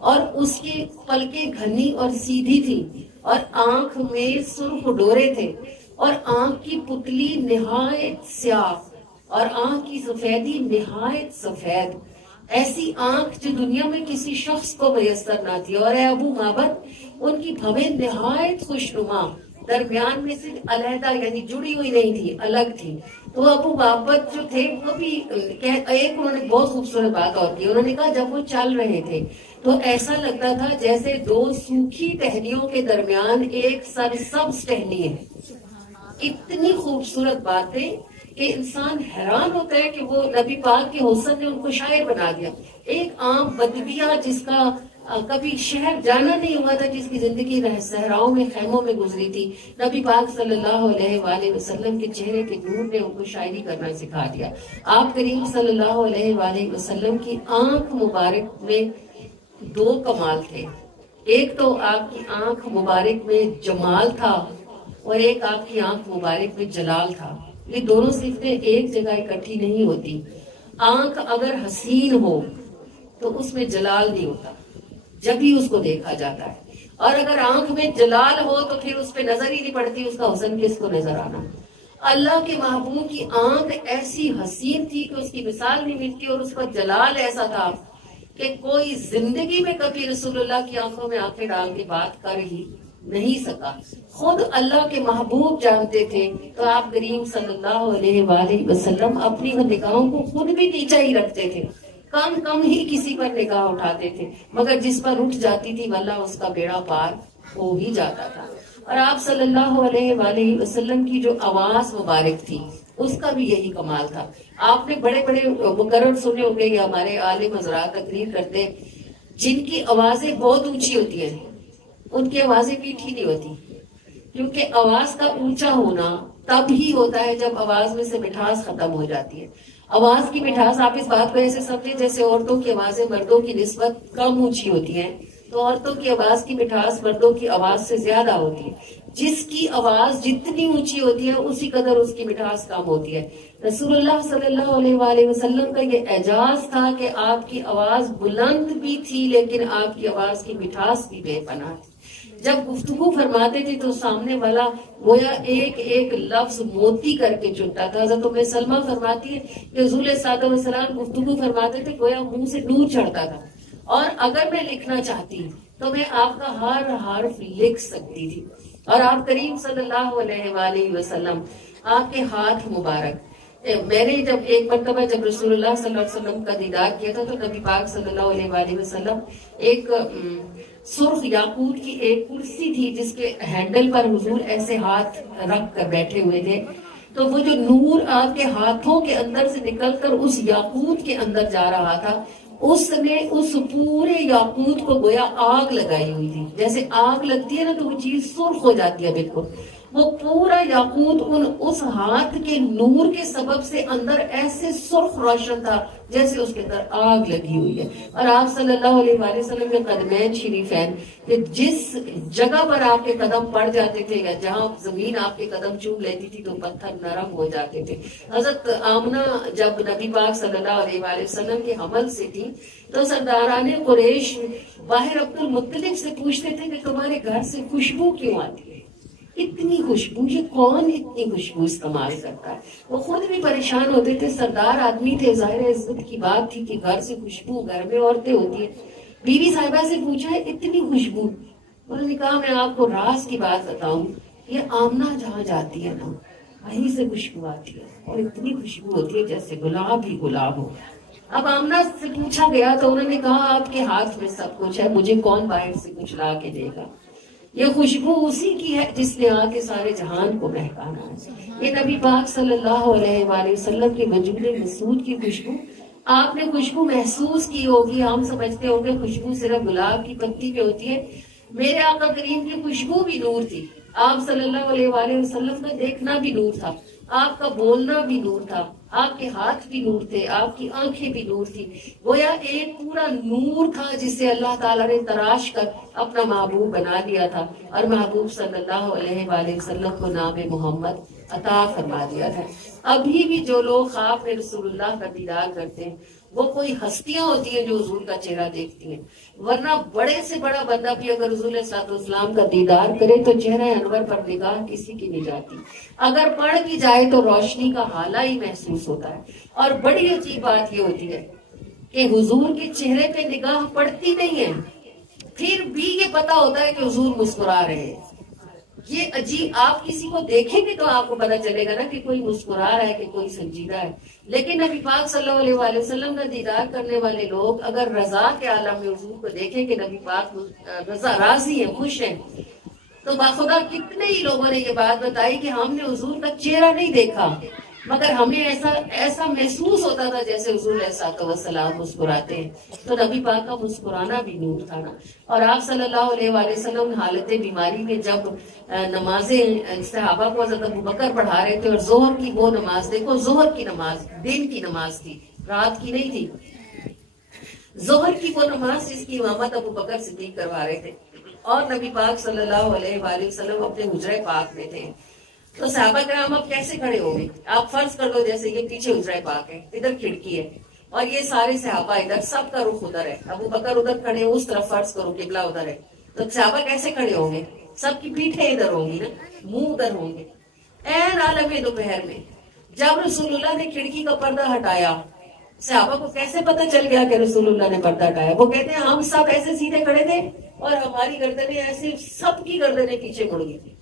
اور اس کی پلکیں گھنی اور سیدھی تھی, اور آنکھ میں سرخ ڈورے تھے, اور آنکھ کی پتلی نہایت سیاہ, اور آنکھ کی سفیدی نہایت سفید. ایسی آنکھ جو دنیا میں کسی شخص کو میسر نہ تھی. اور اے ابو معبد ان کی بھویں نہایت خوشنما, درمیان میں سے علیحدہ یعنی جڑی ہوئی نہیں تھی, الگ تھی. تو ابو معبد جو تھے وہ بھی ایک انہوں نے بہت خوبصورت بات اور کی. انہوں نے کہا جب وہ چل رہے تھے تو ایسا لگتا تھا جیسے دو سوکھی ٹہنیوں کے درمیان ایک سرسبز ٹہنی ہے. اتنی خوبصورت باتیں کہ انسان حیران ہوتا ہے کہ وہ نبی پاک کے حسن نے ان کو شاعر بنا دیا. ایک عام بدویہ جس کا کبھی شہر جانا نہیں ہوا تھا, جس کی زندگی صحراؤں میں خیموں میں گزری تھی, نبی پاک صلی اللہ علیہ وآلہ وسلم کے چہرے کے نور نے ان کو شاعری کرنا سکھا دیا. آپ کریم صلی اللہ علیہ وآلہ وسلم کی آنکھ مبارک میں دو کمال تھے. ایک تو آپ کی آنکھ مبارک میں جمال تھا, اور ایک آپ کی آنکھ مبارک میں جلال تھا. یہ دونوں صفتیں ایک جگہ اکٹھی نہیں ہوتی. آنکھ اگر حسین ہو تو اس میں جلال نہیں ہوتا, جب ہی اس کو دیکھا جاتا ہے. اور اگر آنکھ میں جلال ہو تو پھر اس پہ نظر ہی نہیں پڑتی, اس کا حسن کس کو نظر آنا. اللہ کے محبوب کی آنکھ ایسی حسین تھی کہ اس کی مثال نہیں ملتی, اور اس کا جلال ایسا تھا کہ کوئی زندگی میں کبھی رسول اللہ کی آنکھوں میں آنکھیں ڈال کے بات کر ہی نہیں سکا. خود اللہ کے محبوب جانتے تھے تو آپ کریم صلی اللہ علیہ وآلہ وسلم اپنی نگاہوں کو خود بھی نیچا ہی رکھتے تھے, کم ہی کسی پر نگاہ اٹھاتے تھے, مگر جس پر اٹھ جاتی تھی واللہ اس کا بیڑا پار ہو ہی جاتا تھا. اور آپ صلی اللہ علیہ وآلہ وسلم کی جو آواز مبارک تھی اس کا بھی یہی کمال تھا. آپ نے بڑے بڑے مقرر سنے ہوں گے, یا ہمارے عالم حضرات تقریر کرتے, جن کی آوازیں بہت اونچی ہوتی ہیں ان کی آوازیں میٹھی نہیں ہوتی، کیونکہ آواز کا اونچا ہونا تب ہی ہوتا ہے جب آواز میں سے مٹھاس ختم ہو جاتی ہے. آواز کی مٹھاس آپ اس بات کو ایسے سمجھیں جیسے عورتوں کی آوازیں مردوں کی نسبت کم اونچی ہوتی ہیں، تو عورتوں کی آواز کی مٹھاس مردوں کی آواز سے زیادہ ہوتی ہے. جس کی آواز جتنی اونچی ہوتی ہے اسی قدر اس کی مٹھاس کم ہوتی ہے. رسول اللہ صلی اللہ علیہ وآلہ وسلم کا یہ اعجاز تھا کہ آپ کی آواز بلند بھی تھی لیکن آپ کی آواز کی مٹھاس بھی بے پناہ تھی. جب گفتگو فرماتے تھے تو سامنے والا گویا ایک ایک لفظ موتی کر کے چنتا تھا. حضرت ام سلمہ فرماتی ہے کہ حضور صلی اللہ علیہ وسلم گفتگو فرماتے تھے گویا منہ سے نور چڑھتا تھا، اور اگر میں لکھنا چاہتی تو میں آپ کا ہر حرف لکھ سکتی تھی. اور آپ کریم صلی اللہ علیہ وآلہ وسلم آپ کے ہاتھ مبارک، میں نے جب ایک مرتبہ جب رسول اللہ صلی اللہ علیہ وسلم کا دیدار کیا تھا تو نبی پاک صلی اللہ علیہ وآلہ وسلم ایک سرخ یاقوت کی ایک کرسی تھی جس کے ہینڈل پر حضور ایسے ہاتھ رکھ کر بیٹھے ہوئے تھے، تو وہ جو نور آپ کے ہاتھوں کے اندر سے نکل کر اس یاقوت کے اندر جا رہا تھا، اس نے اس پورے یاقوت کو گویا آگ لگائی ہوئی تھی. جیسے آگ لگتی ہے نا تو وہ چیز سرخ ہو جاتی ہے بالکل، وہ پورا یاقوت اس ہاتھ کے نور کے سبب سے اندر ایسے سرخ روشن تھا جیسے اس کے اندر آگ لگی ہوئی ہے. اور آپ صلی اللہ علیہ وآلہ وسلم کے قدمین شریفین کہ جس جگہ پر آپ کے قدم پڑ جاتے تھے یا جہاں زمین آپ کے قدم چوم لیتی تھی تو پتھر نرم ہو جاتے تھے. حضرت آمنہ جب نبی پاک صلی اللہ علیہ وآلہ وسلم کے حمل سے تھی تو سرداران قریش باہر عبد المطلب سے پوچھتے تھے کہ تمہارے گھر سے خوشبو کیوں آتی ہے، اتنی خوشبو، یہ کون اتنی خوشبو استعمال کرتا ہے. وہ خود بھی پریشان ہوتے تھے، سردار آدمی تھے، ظاہر عزت کی بات تھی کہ گھر سے خوشبو، گھر میں عورتیں ہوتی ہیں. بیوی صاحبہ سے پوچھا ہے اتنی خوشبو، انہوں نے کہا میں آپ کو راز کی بات بتاؤں، یہ آمنہ جہاں جاتی ہے نا وہیں سے خوشبو آتی ہے اور اتنی خوشبو ہوتی ہے جیسے گلاب ہی گلاب ہو. اب آمنہ سے پوچھا گیا تو انہوں نے کہا آپ کے ہاتھ میں سب کچھ ہے، مجھے کون باہر سے کچھ لا کے دے گا، یہ خوشبو اسی کی ہے جس نے آ کے سارے جہان کو مہکانا ہے. یہ نبی پاک صلی اللہ علیہ وآلہ وسلم کے وجود مسعود کی خوشبو، آپ نے خوشبو محسوس کی ہوگی. ہم سمجھتے ہوں گے خوشبو صرف گلاب کی پتی پہ ہوتی ہے، میرے آقا کریم کی خوشبو بھی نور تھی. آپ صلی اللہ علیہ وآلہ وسلم کا دیکھنا بھی نور تھا، آپ کا بولنا بھی نور تھا، آپ کے ہاتھ بھی نور تھے، آپ کی آنکھیں بھی نور تھی. گویا ایک پورا نور تھا جسے اللہ تعالیٰ نے تراش کر اپنا محبوب بنا دیا تھا اور محبوب صلی اللہ علیہ وآلہ وسلم کو نام محمد عطا فرما دیا تھا. ابھی بھی جو لوگ خواب میں رسول اللہ کا دیدار کرتے ہیں وہ کوئی ہستیاں ہوتی ہیں جو حضور کا چہرہ دیکھتی ہیں، ورنہ بڑے سے بڑا بندہ بھی اگر حضور صلی اللہ علیہ وسلم کا دیدار کرے تو چہرہ انور پر نگاہ کسی کی نہیں جاتی، اگر پڑ بھی جائے تو روشنی کا حالہ ہی محسوس ہوتا ہے. اور بڑی عجیب بات یہ ہوتی ہے کہ حضور کے چہرے پہ نگاہ پڑتی نہیں ہے، پھر بھی یہ پتا ہوتا ہے کہ حضور مسکرا رہے ہیں. یہ عجیب، آپ کسی کو دیکھیں گے تو آپ کو پتا چلے گا نا کہ کوئی مسکرا رہا ہے کہ کوئی سنجیدہ ہے. لیکن نبی پاک صلی اللہ علیہ وآلہ وسلم کا دیدار کرنے والے لوگ اگر رضا کے عالم میں حضور کو دیکھیں کہ نبی پاک رضا راضی ہیں، خوش ہیں، تو باخدا کتنے ہی لوگوں نے یہ بات بتائی کہ ہم نے حضور کا چہرہ نہیں دیکھا مگر ہمیں ایسا محسوس ہوتا تھا جیسے حضور علیہ الصلوۃ والسلام مسکراتے ہیں. تو نبی پاک کا مسکرانا بھی نور تھا نا. اور آپ صلی اللہ علیہ وآلہ وسلم حالت بیماری میں جب نمازیں صحابہ کو حضرت ابوبکر پڑھا رہے تھے، اور ظہر کی وہ نماز دیکھو، ظہر کی نماز دن کی نماز تھی، رات کی نہیں تھی، ظہر کی وہ نماز جس کی امامت ابوبکر صدیق کروا رہے تھے، اور نبی پاک صلی اللہ علیہ وآلہ وسلم اپنے حجرہ پاک میں تھے. تو صحابہ کرام اب کیسے کھڑے ہو گئے؟ آپ فرض کر دو جیسے یہ پیچھے حجرہ پاک ہے، ادھر کھڑکی ہے اور یہ سارے صحابہ ادھر، سب کا رخ ادھر ہے، ابو بکر ادھر کھڑے اس طرف، فرض کرو قبلہ ادھر ہے، تو صحابہ کیسے کھڑے ہوں گے؟ سب کی پیٹھیں ادھر ہوں گی نا، منہ ادھر ہوں گے. عین عالم دوپہر میں جب رسول اللہ نے کھڑکی کا پردہ ہٹایا، صحابہ کو کیسے پتہ چل گیا کہ رسول اللہ نے پردہ ہٹایا؟ وہ کہتے ہیں ہم سب ایسے سیدھے کھڑے تھے اور ہماری گردنیں ایسے، سب کی گردنیں پیچھے مڑ گئی تھی.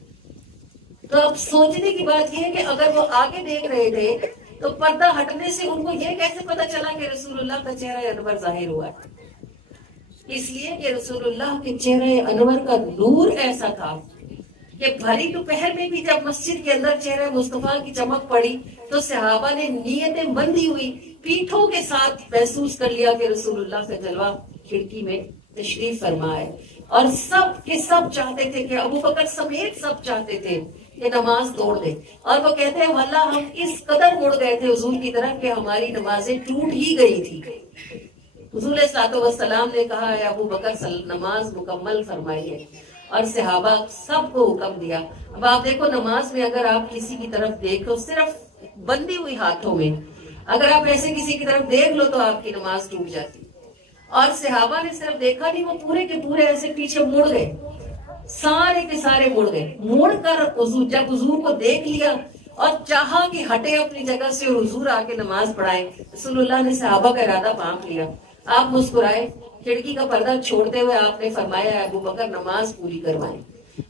تو اب سوچنے کی بات یہ ہے کہ اگر وہ آگے دیکھ رہے تھے تو پردہ ہٹنے سے ان کو یہ کیسے پتا چلا کہ رسول اللہ کا چہرہ انور ظاہر ہوا ہے؟ اس لیے کہ رسول اللہ کے چہرہ انور کا نور ایسا تھا کہ بھری دوپہر میں بھی جب مسجد کے اندر چہرہ مصطفیٰ کی چمک پڑی تو صحابہ نے نیتیں بندھی ہوئی پیٹھوں کے ساتھ محسوس کر لیا کہ رسول اللہ کا جلوہ کھڑکی میں تشریف فرمائے، اور سب کے سب چاہتے تھے کہ ابو بکر سمیت سب چاہتے تھے کہ نماز توڑ دے، اور وہ کہتے ہیں واللہ ہم اس قدر مڑ گئے تھے حضور کی طرف کہ ہماری نمازیں ٹوٹ ہی گئی تھی۔ حضور صلی اللہ علیہ وسلم نے کہا ہے ابو بکر نماز مکمل فرمائیے، اور صحابہ سب کو حکم دیا۔ اب آپ دیکھو نماز میں اگر آپ کسی کی طرف دیکھو صرف بندی ہوئی ہاتھوں میں، اگر آپ ایسے کسی کی طرف دیکھ لو تو آپ کی نماز ٹوٹ جاتی، اور صحابہ نے صرف دیکھا نہیں، وہ پورے کے پورے ایسے پیچھے مڑ گئے، سارے کے سارے مڑ گئے، مڑ کر جب حضور کو دیکھ لیا اور چاہا کہ ہٹے اپنی جگہ سے اور حضور آ کے نماز پڑھائیں، رسول اللہ نے صحابہ کا ارادہ پانپ لیا۔ آپ مسکرائے، کھڑکی کا پردہ چھوڑتے ہوئے آپ نے فرمایا ابو بکر نماز پوری کروائیں۔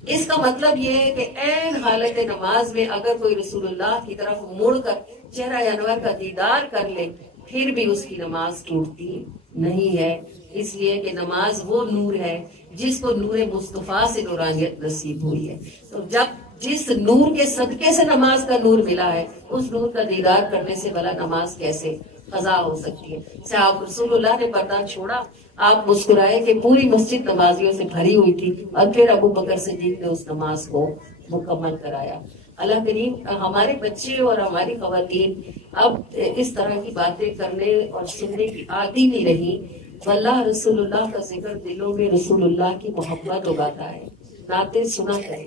اس کا مطلب یہ ہے کہ عین حالت نماز میں اگر کوئی رسول اللہ کی طرف مڑ کر چہرہ انور کا دیدار کر لے پھر بھی اس کی نماز ٹوٹتی نہیں ہے، اس لیے کہ نماز وہ نور ہے جس کو نور مصطفیٰ سے نورانیت نصیب ہوئی ہے۔ تو جس نور کے صدقے سے نماز کا نور ملا ہے اس نور کا دیدار کرنے سے بھلا نماز کیسے قضا ہو سکتی ہے؟ صاحب رسول اللہ نے پردہ چھوڑا، آپ مسکرائے کہ پوری مسجد نمازیوں سے بھری ہوئی تھی، اور پھر ابو بکر صدیق نے اس نماز کو مکمل کرایا۔ اللہ کریم ہمارے بچے اور ہماری خواتین اب اس طرح کی باتیں کرنے اور سننے کی عادی نہیں رہی، واللہ رسول اللہ کا ذکر دلوں میں رسول اللہ کی محبت اگاتا ہے۔ نعتیں سنا کریں،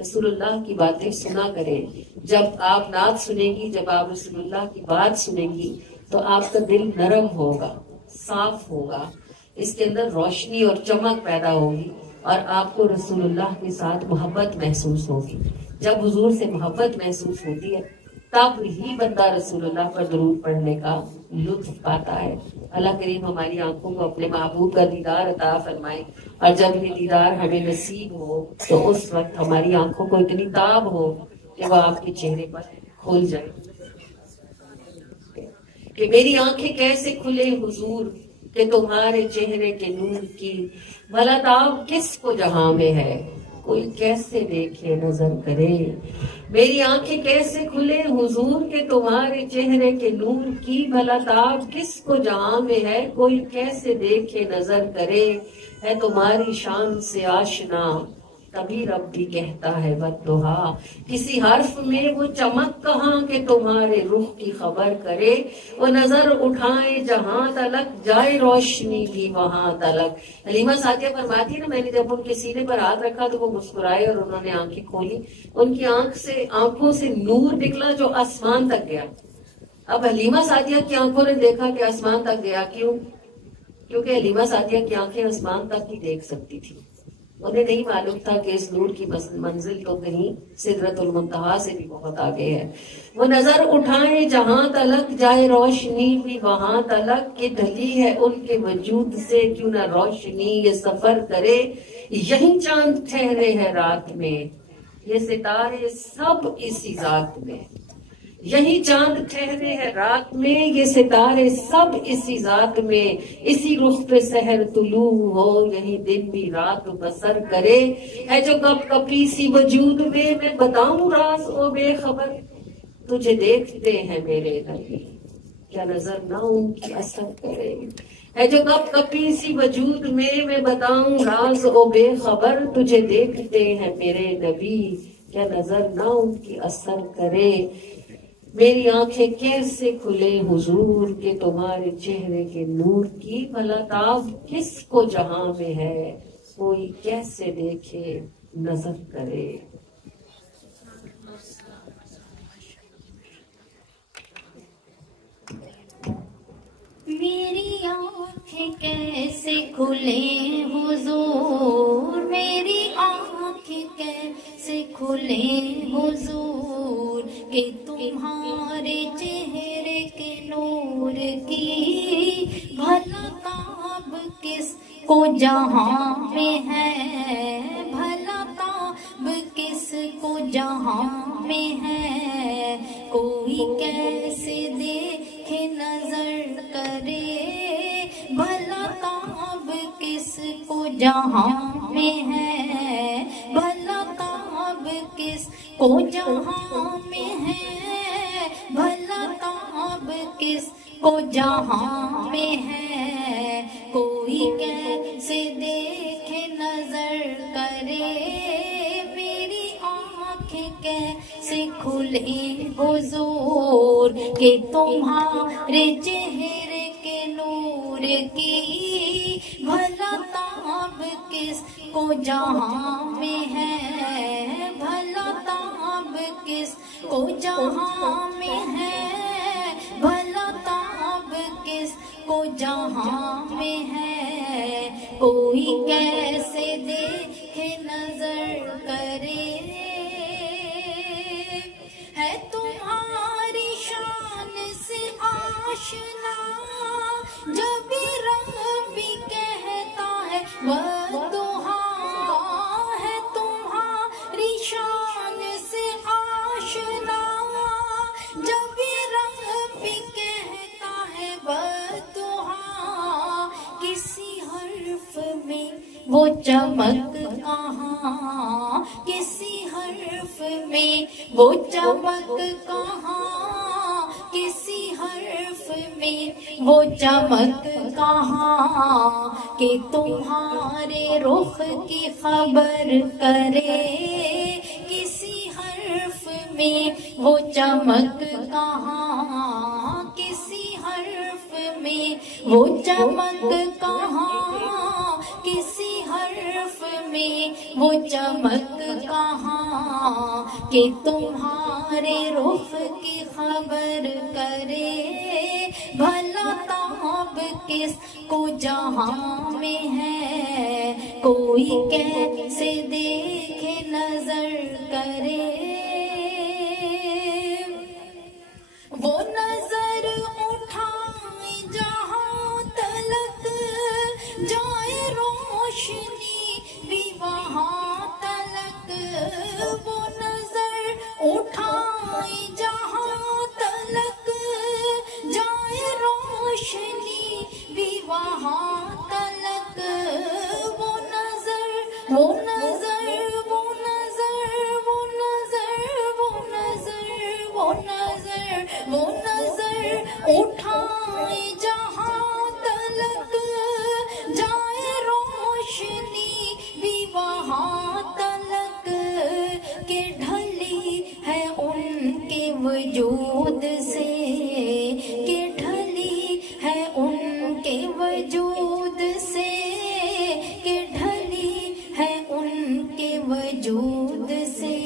رسول اللہ کی باتیں سنا کریں۔ جب آپ نعت سنیں گی، جب آپ رسول اللہ کی بات سنیں گی تو آپ کا دل نرم ہوگا، صاف ہوگا، اس کے اندر روشنی اور چمک پیدا ہوگی، اور آپ کو رسول اللہ کے ساتھ محبت محسوس ہوگی۔ جب حضور سے محبت محسوس ہوتی ہے تب ہی بندہ رسول اللہ پر درود پڑھنے کا لطف پاتا ہے۔ اللہ کریم ہماری آنکھوں کو اپنے محبوب کا دیدار عطا فرمائے، اور جب یہ دیدار ہمیں نصیب ہو تو اس وقت ہماری آنکھوں کو اتنی تاب ہو کہ وہ آپ کے چہرے پر کھل جائے کہ میری آنکھیں کیسے کھلے حضور کہ تمہارے چہرے کے نور کی بھلا تاب کس کو جہاں میں ہے، کوئی کیسے دیکھے نظر کرے۔ میری آنکھیں کیسے کھلے حضور کہ تمہارے چہرے کے نور کی بھلا تاب کس کو جہاں میں ہے، کوئی کیسے دیکھے نظر کرے۔ ہے تمہاری شان سے آشنا تبھی رب بھی کہتا ہے والضحیٰ، کسی حرف میں وہ چمک کہاں کہ تمہارے رخ کی خبر کرے۔ وہ نظر اٹھائے جہاں تلک جائے روشنی بھی وہاں تلک۔ حلیمہ سعدیہ فرماتی ہے نا، میں نے جب ان کے سینے پر ہاتھ رکھا تو وہ مسکرائے اور انہوں نے آنکھیں کھولی، ان کی آنکھوں سے نور نکلا جو آسمان تک گیا۔ اب حلیمہ سعدیہ کی آنکھوں نے دیکھا کہ آسمان تک گیا، کیوں؟ کیونکہ حلیمہ سعدیہ کی آنکھیں آسمان تک ہی دیکھ سکتی تھی، انہیں نہیں معلوم تھا کہ اس نور کی منزل تو کہیں سدرۃ المنتہا سے بھی بہت آگے ہے۔ وہ نظر اٹھائے جہاں تلک جائے روشنی بھی وہاں تلک، کہ ڈھلی ہے ان کے وجود سے کیوں نہ روشنی یہ سفر کرے۔ یہی چاند ٹھہرے ہیں رات میں، یہ ستارے سب اسی ذات میں۔ یہی چاند ٹھہرے ہیں رات میں، یہ ستارے سب اسی ذات میں۔ اسی رخ پہ سحر طلوع ہو، یہی دن بھی رات بسر کرے۔ ہے جو کپ کپی سی وجود میں بتاؤں راز او بے خبر، تجھے دیکھتے ہیں میرے نبی کیا نظر نہ ان کی اثر کرے۔ ہے جو کپ کپی سی وجود میں بتاؤں راز او بے خبر، تجھے دیکھتے ہیں میرے نبی کیا نظر نہ ان کی اثر کرے۔ میری آنکھیں کیسے کھلے حضور کہ تمہارے چہرے کے نور کی بھلا تاب کس کو جہاں میں ہے، کوئی کیسے دیکھے نظر کرے۔ میری آنکھیں کیسے کھلے حضور، میری آنکھیں کیسے کھلے حضور کہ تمہارے چہرے کے نور کی بھلا تاب کس کو جہاں میں ہے، بھلا تاب کس کو جہاں میں ہے، کوئی کیسے دیکھے نظر کرے۔ بھلا تاب کس کو جہاں میں ہے، بھلا تاب کس کو جہاں میں ہے، بھلا تاب کس کو جہاں میں ہے، کوئی کھلے حضور کہ تمہارے چہرے کے نور کی بھلا تاب کس کو جہاں میں ہے، بھلا تاب کس کو جہاں میں ہے، بھلا تاب کس کو جہاں میں ہے، کوئی کیسے دیکھے نظر کرے، ہے تمہاری شان سے آشنا جب رب بھی کہتا ہے والضحیٰ، ہے تمہاری شان سے آشنا جب رب بھی کہتا ہے والضحیٰ، کسی حرف میں وہ چمک کہاں، کسی حرف میں وہ چمک کہاں، کسی حرف میں وہ چمک کہاں کہ تمہارے رخ کی خبر کرے، کسی حرف میں وہ چمک کہاں، کسی حرف میں وہ چمک کہاں، کسی حرف میں وہ چمک کہاں کہ تمہارے رخ کی خبر کرے، بھلا تاب کس کو جہاں میں ہے، کوئی کیسے دیکھے نظر کرے، وہ نظر اٹھائے جہاں تلک جائے روشنی بھی وہاں تلک، وہ نظر اٹھائے جہاں تلک جائے روشنی بھی وہاں تلک، وہ نظر وہ نظر وہ نظر وہ نظر وہ نظر وہ نظر وہ نظر اٹھائے جہاں تلک جائے روشنی بھی وہاں تلک، کہ ڈھلی ہے ان کے وجود سے، کہ ڈھلی ہے ان کے وجود سے، کہ ڈھلی ہے ان کے وجود سے،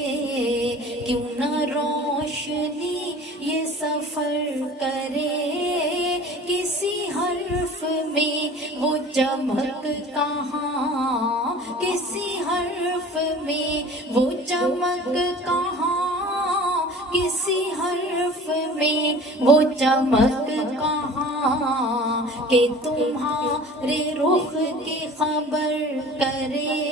کیوں نہ روشنی یہ سفر کرے، کسی حرف میں وہ چمک کہاں، کسی حرف میں وہ چمک کہاں، کسی حرف میں وہ چمک کہاں کہ تمہارے رخ کی خبر کرے،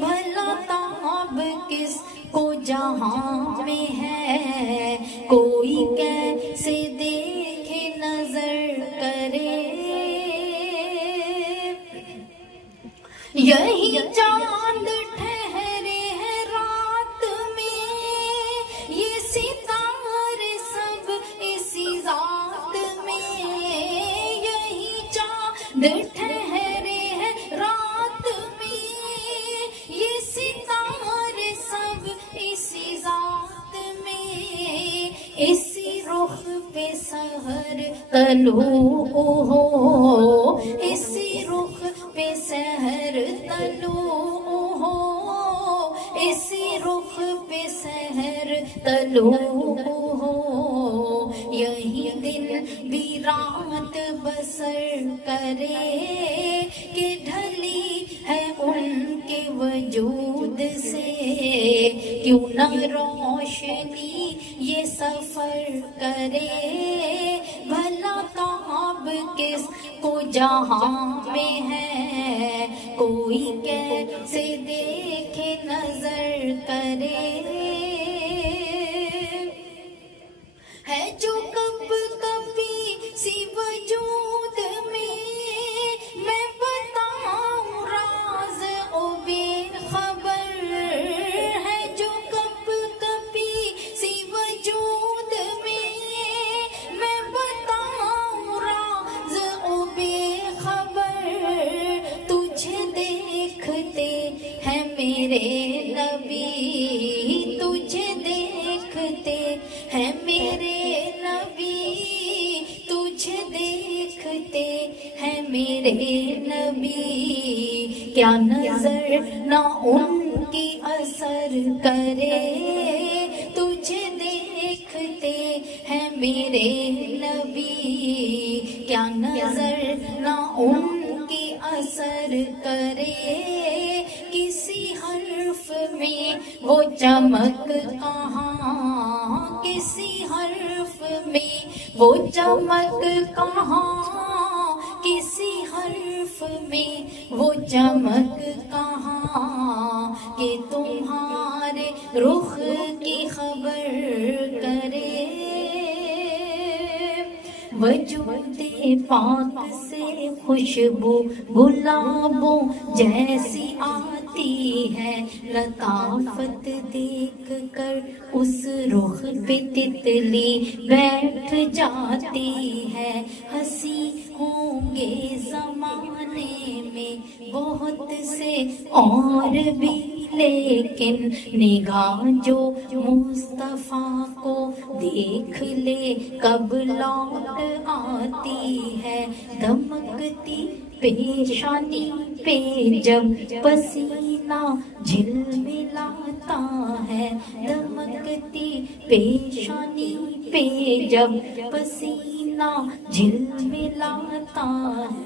بھلا تاب کس کو جہاں میں ہے، کوئی کیسے دیکھے نظر کرے، یہی چاند ٹھہرے ہیں رات میں، یہ ستارے سب اسی ذات میں، یہی چاند ٹھہرے ہیں رات میں، یہ ستارے سب اسی ذات میں، اسی رخ پہ سحر طلوع ہو، اسی رخ پہ سحر طلوع ہو، اسی رخ پہ سحر طلوع ہو، یہی دن بھی رات بسر کرے، کہ ڈھلی ہے ان کے وجود سے، کیوں نہ روشنی یہ سفر کرے، بھلا تاب کس کو جہاں میں ہے، کوئی کیسے دیکھے نظر کرے، ہے جو کب کبھی سی وجود میں بتاؤں راز او بے خبر، ہے جو کب کبھی سی وجود میں بتاؤں راز او بے خبر، تجھے دیکھتے ہیں میرے نبی، تجھے دیکھتے میرے نبی، کیا نظر نہ ان کی اثر کرے، تجھے دیکھتے ہیں میرے نبی، کیا نظر نہ ان کی اثر کرے، کسی حرف میں وہ چمک کہاں، کسی حرف میں وہ چمک کہاں، کسی حرف میں وہ چمک کہاں، کہ تمہارے رخ کی خبر کرے، وجود پاک سے خوشبو گلابوں جیسی آتی ہے، لطافت دیکھ کر اس رخ پہ تتلی بیٹھ جاتی ہے، ہنسی ہوں گے زمانے میں بہت سے اور بھی، لیکن نگاہ جو مصطفیٰ کو دیکھ لے کب لوٹ آتی ہے، دمکتی پیشانی پہ جب پسینہ جھلملاتا ہے، دمکتی پیشانی پہ جب پسینہ جھلملاتا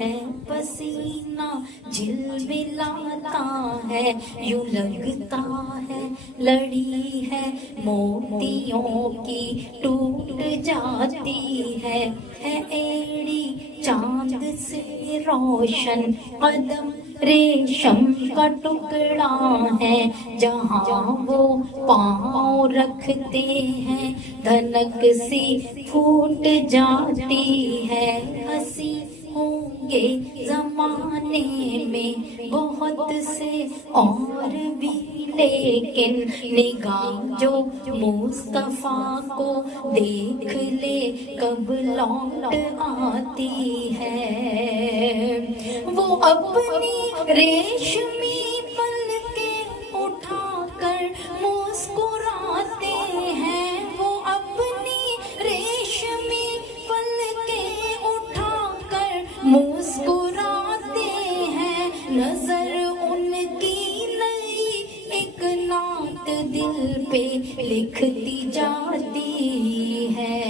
ہے، پسینہ جھلملاتا ہے، یوں لگتا ہے لڑی ہے موتیوں کی ٹوٹ جاتی ہے ایڑی چاند سے روشن قدم ریشم کا ٹکڑا ہے، جہاں وہ پاؤں رکھتے ہیں دھنک سی پھوٹ جاتی ہے، ہنسی ہوں گے زمانے میں بہت سے اور بھی، لیکن نگاہ جو مصطفیٰ کو دیکھ لے کب لوٹ آتی ہے، وہ اپنی ریشمی پلکیں اٹھا کر مسکراتے ہیں، وہ اپنی ریشمی پلکیں اٹھا کر مسکراتے ہیں، نظر ان کی نئی ایک نعت دل پہ لکھتی جاتی ہے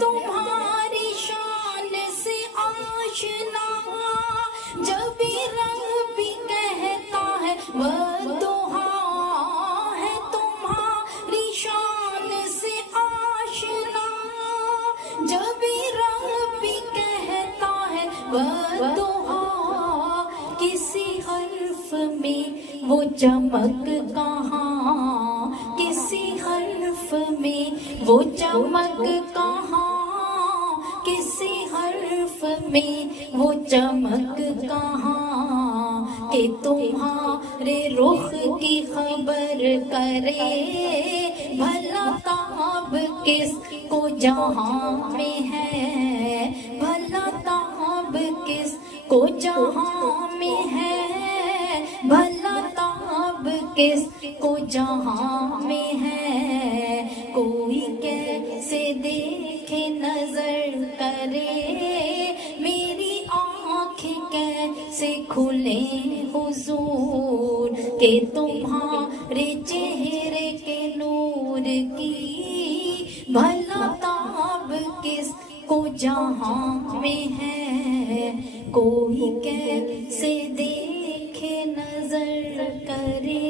تمہاری شان سے آشنا، جب رب بھی کہتا ہے ودھا، ہے تمہاری شان سے آشنا، جب رب بھی کہتا ہے ودھا، کسی حرف میں وہ چمک کہاں، کسی حرف میں وہ چمک کہاں، کسی حرف میں وہ چمک کہاں، کہ تمہارے رخ کی خبر کرے، بھلا تاب کس کو جہاں میں ہے، بھلا تاب کس کو جہاں میں ہے، بھلا تاب کس کو جہاں میں ہے، کوئی کیسے دیکھے نظر کرے، میری آنکھیں کیسے کھلے حضور، کہ تمہارے چہرے کے نور کی، بھلا تاب کس کو جہاں میں ہے، کوئی کیسے دیکھے نظر کرے۔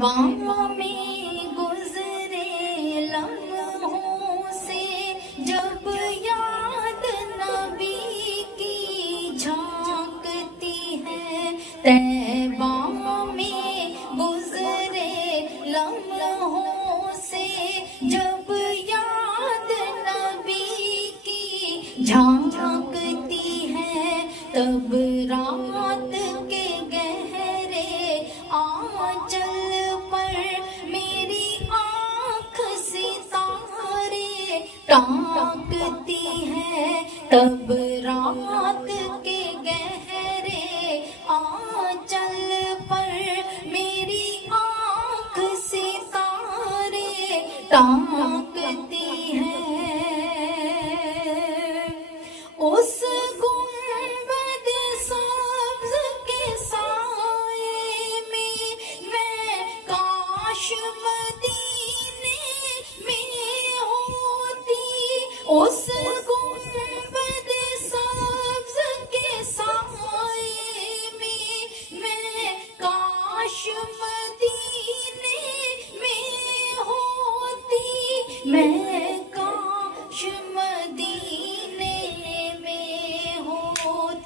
باں میں گزرے لمحوں سے جب یاد نبی کی جھانکتی ہے، طیبہ میں گزرے لمحوں سے جب یاد نبی کی جھانکتی ہے، تب رات کے گہرے آنچل پر میری آنکھ ستارے ٹانکتی ہے، تب رات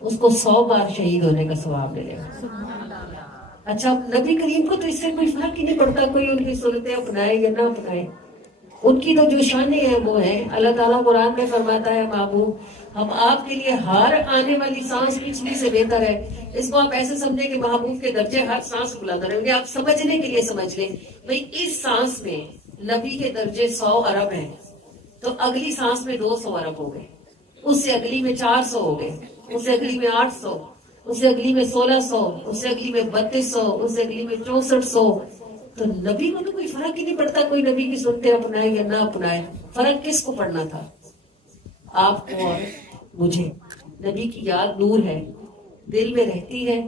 اس کو 100 بار شہید ہونے کا ثواب ملے گا. اچھا نبی کریم کو تو اس سے کوئی فرق ہی نہیں پڑتا کوئی ان کی سنتیں اپنائے یا نہ اپنائے. ان کی تو جو شانیں ہیں وہ ہیں. اللہ تعالیٰ قرآن میں فرماتا ہے محبوب ہم آپ کے لیے ہر آنے والی سانس پچھلی سے بہتر ہے. اس کو آپ ایسے سمجھیں کہ محبوب کے درجے ہر سانس بلند رہیں گے. آپ سمجھنے کے لیے سمجھ لیں بھئی اس سانس میں نبی کے درجے 100 ارب ہیں تو اگلی سانس میں 200 ارب ہو گئے, اس سے اگلی میں 400 ہو گئے, اس سے اگلی میں 800, اس سے اگلی میں 1600, اس سے اگلی میں 3200, اس سے اگلی میں 6400. تو نبی کو تو کوئی فرق ہی نہیں پڑتا کوئی نبی کی سنتے اپنائے یا نہ اپنائے. فرق کس کو پڑنا تھا؟ آپ کو اور مجھے. نبی کی یاد نور ہے, دل میں رہتی ہے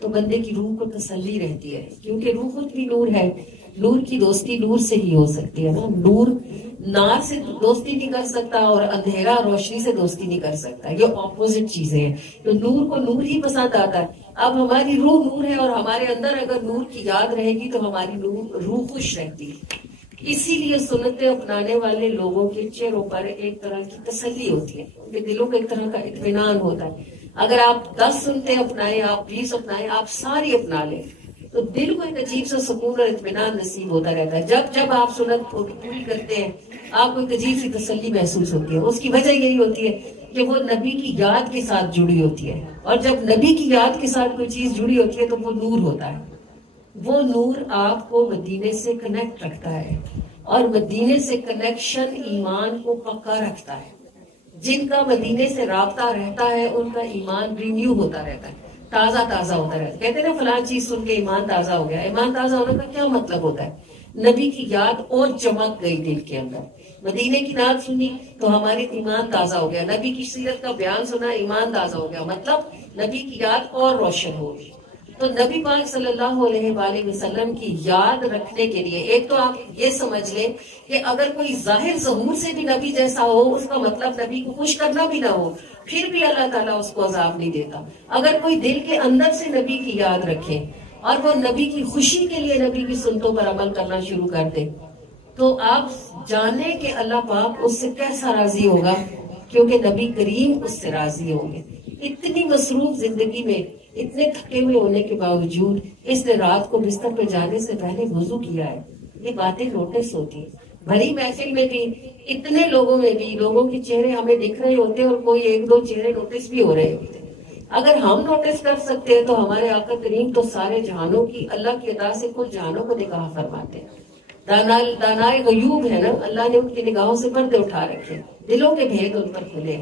تو بندے کی روح کو تسلی رہتی ہے, کیونکہ روح خود بھی نور ہے. نور کی دوستی نور سے ہی ہو سکتی ہے نا. نور نار سے دوستی نہیں کر سکتا اور اندھیرا روشنی سے دوستی نہیں کر سکتا. یہ اپوزٹ چیزیں ہیں. تو نور کو نور ہی پسند آتا ہے. اب ہماری روح نور ہے اور ہمارے اندر اگر نور کی یاد رہے گی تو ہماری روح خوش رہتی ہے. اسی لیے سنتیں اپنانے والے لوگوں کے چہروں پر ایک طرح کی تسلی ہوتی ہے, ان کے دلوں کو ایک طرح کا اطمینان ہوتا ہے. اگر آپ 10 سنتیں اپنائیں, آپ 20 اپنائیں, آپ ساری اپنا لیں تو دل کو ایک عجیب سا سکون اور اطمینان نصیب ہوتا رہتا ہے. جب جب آپ سنت پوری کرتے ہیں آپ کو ایک عجیب سی تسلی محسوس ہوتی ہے. اس کی وجہ یہی ہوتی ہے کہ وہ نبی کی یاد کے ساتھ جڑی ہوتی ہے, اور جب نبی کی یاد کے ساتھ کوئی چیز جڑی ہوتی ہے تو وہ نور ہوتا ہے. وہ نور آپ کو مدینے سے کنیکٹ رکھتا ہے, اور مدینے سے کنیکشن ایمان کو پکا رکھتا ہے. جن کا مدینے سے رابطہ رہتا ہے ان کا ایمان رینیو ہوتا رہتا ہے, تازہ تازہ ہوتا رہتا ہے. کہتے ہیں نا فلاں چیز سن کے ایمان تازہ ہو گیا. ایمان تازہ ہونے کا کیا مطلب ہوتا ہے؟ نبی کی یاد اور چمک گئی دل کے اندر. مدینے کی نعت سنی تو ہمارے ایمان تازہ ہو گیا. نبی کی سیرت کا بیان سنا, ایمان تازہ ہو گیا. مطلب نبی کی یاد اور روشن ہوگی. تو نبی پاک صلی اللہ علیہ وآلہ وسلم کی یاد رکھنے کے لیے ایک تو آپ یہ سمجھ لیں کہ اگر کوئی ظاہر ظہور سے بھی نبی جیسا ہو, اس کا مطلب نبی کو خوش کرنا بھی نہ ہو, پھر بھی اللہ تعالیٰ اس کو عذاب نہیں دیتا. اگر کوئی دل کے اندر سے نبی کی یاد رکھے اور وہ نبی کی خوشی کے لیے نبی کی سنتوں پر عمل کرنا شروع کر دے تو آپ جانیں کہ اللہ پاک اس سے کیسا راضی ہوگا, کیونکہ نبی کریم اس سے راضی ہوں گے. اتنی مصروف زندگی میں اتنے تھکے ہوئے ہونے کے باوجود اس نے رات کو بستر پہ جانے سے پہلے وضو کیا ہے. یہ باتیں نوٹس ہوتی ہیں. بڑی محفل میں بھی اتنے لوگوں میں بھی لوگوں کے چہرے ہمیں دکھ رہے ہوتے ہیں اور کوئی 1-2 چہرے نوٹس بھی ہو رہے ہوتے ہیں. اگر ہم نوٹس کر سکتے ہیں تو ہمارے آقا کریم تو سارے جہانوں کی اللہ کی ادا سے کل جہانوں کو نگاہ فرماتے ہیں. دانائے غیوب ہے نا, اللہ نے ان کی نگاہوں سے پردے اٹھا رکھے, دلوں کے بھید ان پر کھلے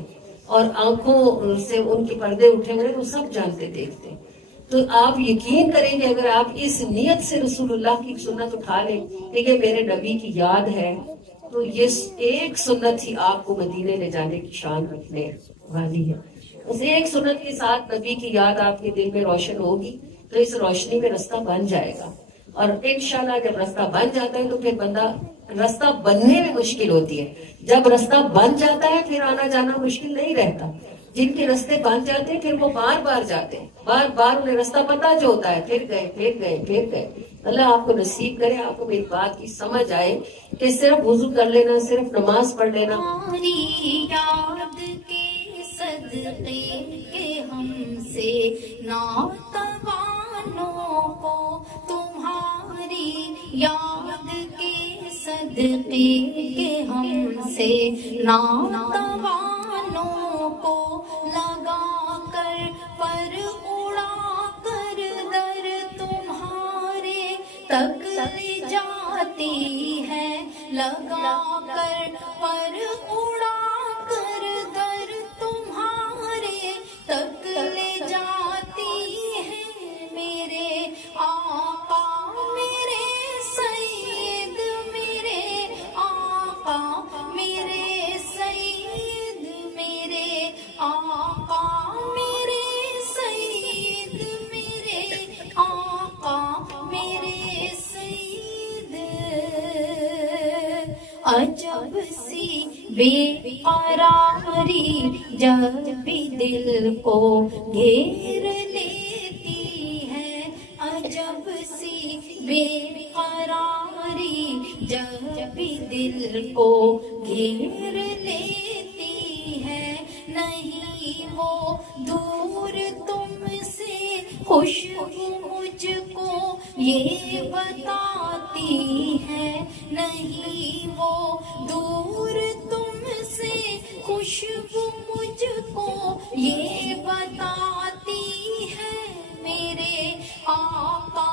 اور آنکھوں سے ان کے پردے اٹھے ہوئے وہ سب جانتے دیکھتے. تو آپ یقین کریں گے اگر آپ اس نیت سے رسول اللہ کی سنت اٹھا لیں کہ یہ میرے نبی کی یاد ہے, تو یہ ایک سنت ہی آپ کو مدینے لے جانے کی شان رکھنے والی ہے. اس ایک سنت کے ساتھ نبی کی یاد آپ کے دل میں روشن ہوگی تو اس روشنی میں رستہ بن جائے گا. اور انشاءاللہ جب رستہ بن جاتا ہے تو پھر بندہ, رستہ بننے میں مشکل ہوتی ہے, جب رستہ بن جاتا ہے پھر آنا جانا مشکل نہیں رہتا. جن کے رستے بن جاتے ہیں پھر وہ بار بار جاتے ہیں, بار بار انہیں رستہ پتا جو ہوتا ہے, پھر گئے. اللہ آپ کو نصیب کرے, آپ کو میری بات کی سمجھ آئے کہ صرف وضو کر لینا, صرف نماز پڑھ لینا تمہاری یاد کے صدقے کے ہم سے ناتوانوں کو, تمہاری یاد کے صدقے کے ہم سے ناتوانوں کو لگا کر پر اڑا کر در تمہارے تک لے جاتی ہے, لگا کر پر اڑا کر در تمہارے تک لے جاتی ہے. میرے آقا میرے سید, میرے آقا میرے سید, میرے آقا میرے سید, میرے آقا میرے سید. عجب سی بے قراری جب بھی دل کو گھیر لیتی ہے, عجب سی بے قراری جب بھی دل کو گھیر لیتی ہے. نہیں وہ دور خوشبو مجھ کو یہ بتاتی ہے نہیں وہ دور تم سے، خوشبو مجھ کو یہ بتاتی ہے میرے آقا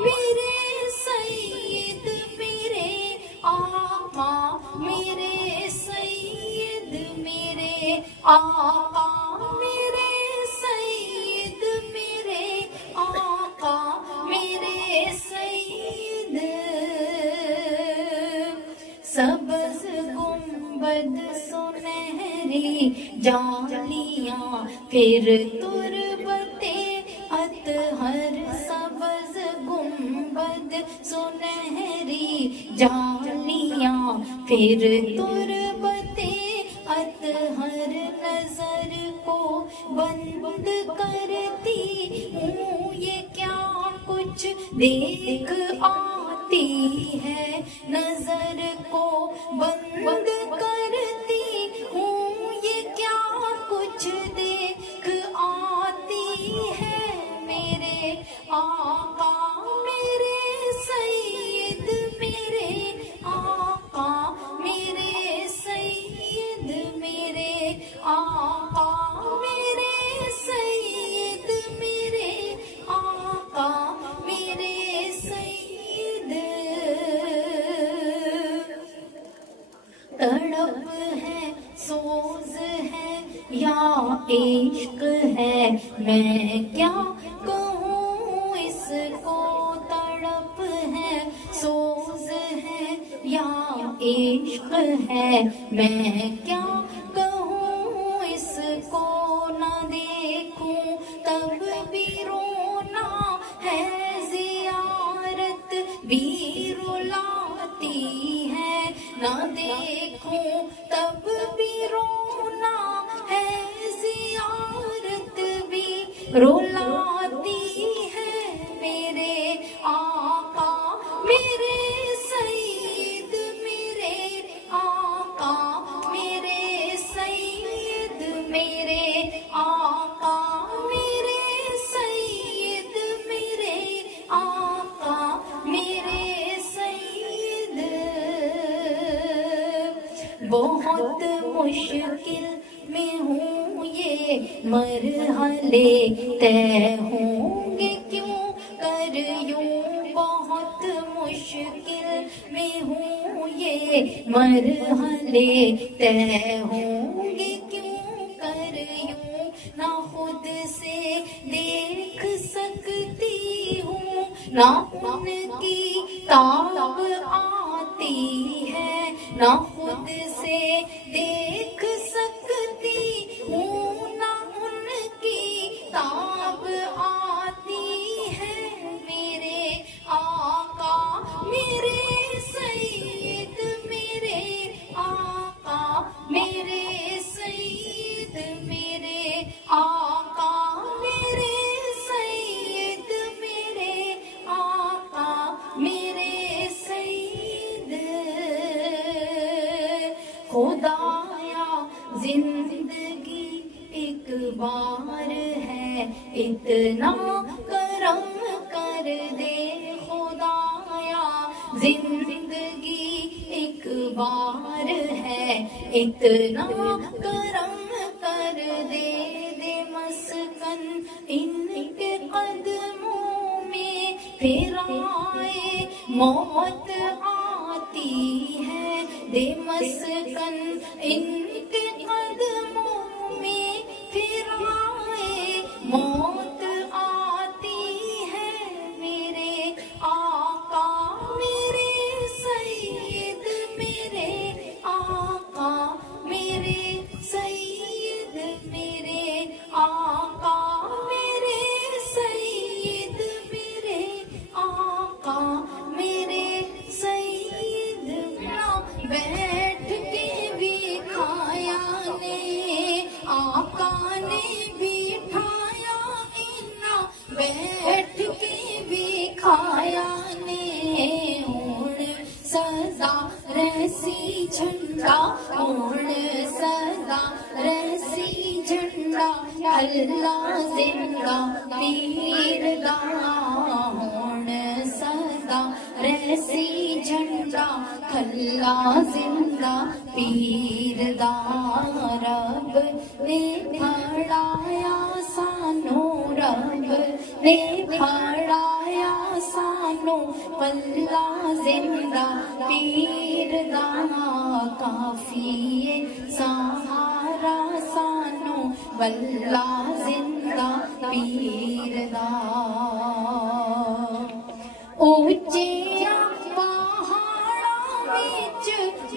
میرے سید، میرے آقا میرے سید، میرے آقا میرے سید، میرے آقا میرے سید۔ سبز گنبد سنہری جالیاں پھر تربت اطہر، سبز گنبد سنہری جالیاں پھر تربت اطہر، نظر کو بند کرتی ہوں یہ کیا کچھ دیکھ آتی ہے، نظر کو بند کرتی ہوں یہ کیا کچھ دیکھ آتی ہے میرے آقا میرے سید، میرے آقا میرے سید، میرے آقا میرے سید، میرے آقا میرے سید۔ تڑپ ہے سوز ہے یا عشق ہے میں کیا کہوں اس کو، تڑپ ہے سوز ہے یا عشق ہے میں کیا کہوں اس کو، نہ دیکھوں تب بھی رونا ہے، زیارت بھی رلاتی ہے، نہ دیکھوں تب بھی رونا ہے، زیارت بھی رلاتی ہے میرے آقا میرے سید، میرے آقا میرے سید، میرے آقا میرے سید، میرے آقا میرے سید۔ بہت مشکل میں ہوں یہ مرحلے طے ہوں گے کیوں کر یوں، بہت مشکل میں ہوں یہ مرحلے طے ہوں گے کیوں کر یوں، نہ خود سے دیکھ سکتی ہوں نہ ان کی تاب آتی ہے، نہ خود سے دیکھ سکتی ہوں نہ ان کی تاب آتی ہے میرے آقا میرے سید، میرے آقا میرے سید، میرے آقا میرے سید، میرے آقا میرے سید۔ خدایا زندگی ایک بار ہے اتنا کرم کر دے، خدایا زندگی ایک بار ہے اتنا کرم کر دے، دے مسکن ان کے قدموں میں پھر آئے موت آتی ہے، دے مسکن ان کے قدموں میں پھر آئے موت آتی ہے میرے آقا میرے سید، میرے آقا میرے سید، میرے آقا میرے سید، میرے آقا میرے سید۔ بیٹھ کے بھی کھا کھلا زندہ پیر دا رب نے پھڑایا سانو رب نے پھڑایا سانو پلا زندہ پیر دا کافی سہارا سانو پلا زندہ پیر دا اونچیا پہاڑاں وچ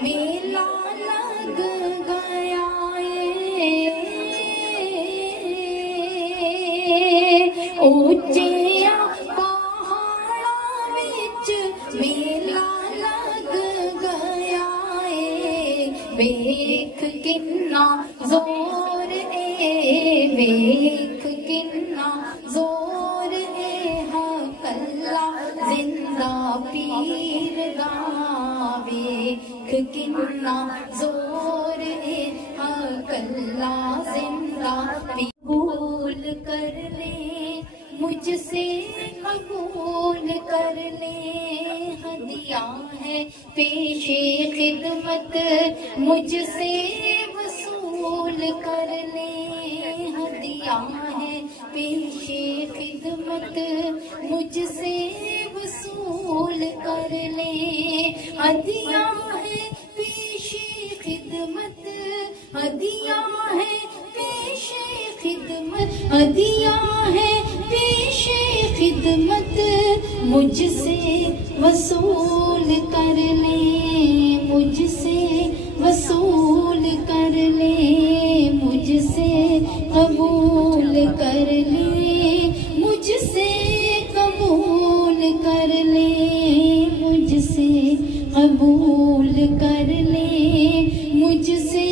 میلہ لگ گیا اونچیا پہاڑاں وچ میلہ لگ گیا ویکھ کنا زور ویکھ کنا زور زندہ پیر دا ویکھ کنا زور کلا زندہ قبول کر لے مجھ سے قبول کر لے ہدیہ ہے پیش خدمت مجھ سے وصول کر لے ہدیہ ہے پیش خدمت مجھ سے وصول کر لے ہدیہ ہے پیش خدمت ہدیہ ہے پیش خدمت ہدیہ ہے پیش خدمت مجھ سے وصول کر لے مجھ سے وصول کر لے مجھ سے قبول کر لے مجھ سے قبول کر لے مجھ سے قبول کر لے مجھ سے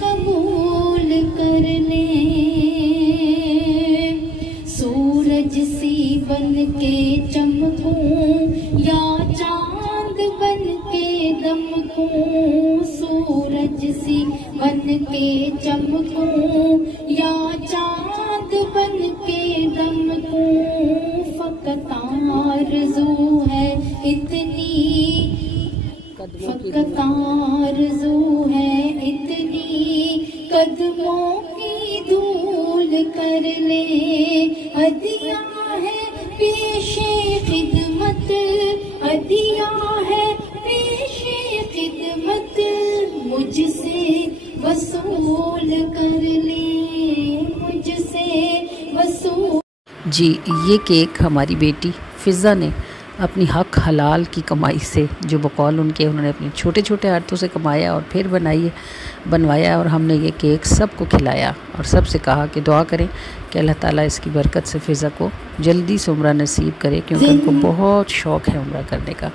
قبول کر لے سورج سی بن کے چمکوں یا چاند بن کے دمکوں سورج سی بن کے چمکوں یا چاند بن کے دمکوں فقط آرزو ہے اتنی فقط آرزو ہے اتنی قدموں کی دھول کر لے ہدیہ ہے پیش خدمت ہدیہ ہے پیش خدمت مجھ سے وصول کر لے مجھ سے وصول جی یہ کیک ہماری بیٹی فضا نے اپنی حق حلال کی کمائی سے جو بقول انہوں نے اپنے چھوٹے چھوٹے ہاتھوں سے کمایا اور پھر بنوایا اور ہم نے یہ کیک سب کو کھلایا اور سب سے کہا کہ دعا کریں کہ اللہ تعالیٰ اس کی برکت سے فضا کو جلدی سے عمرہ نصیب کرے کیونکہ ان کو بہت شوق ہے عمرہ کرنے کا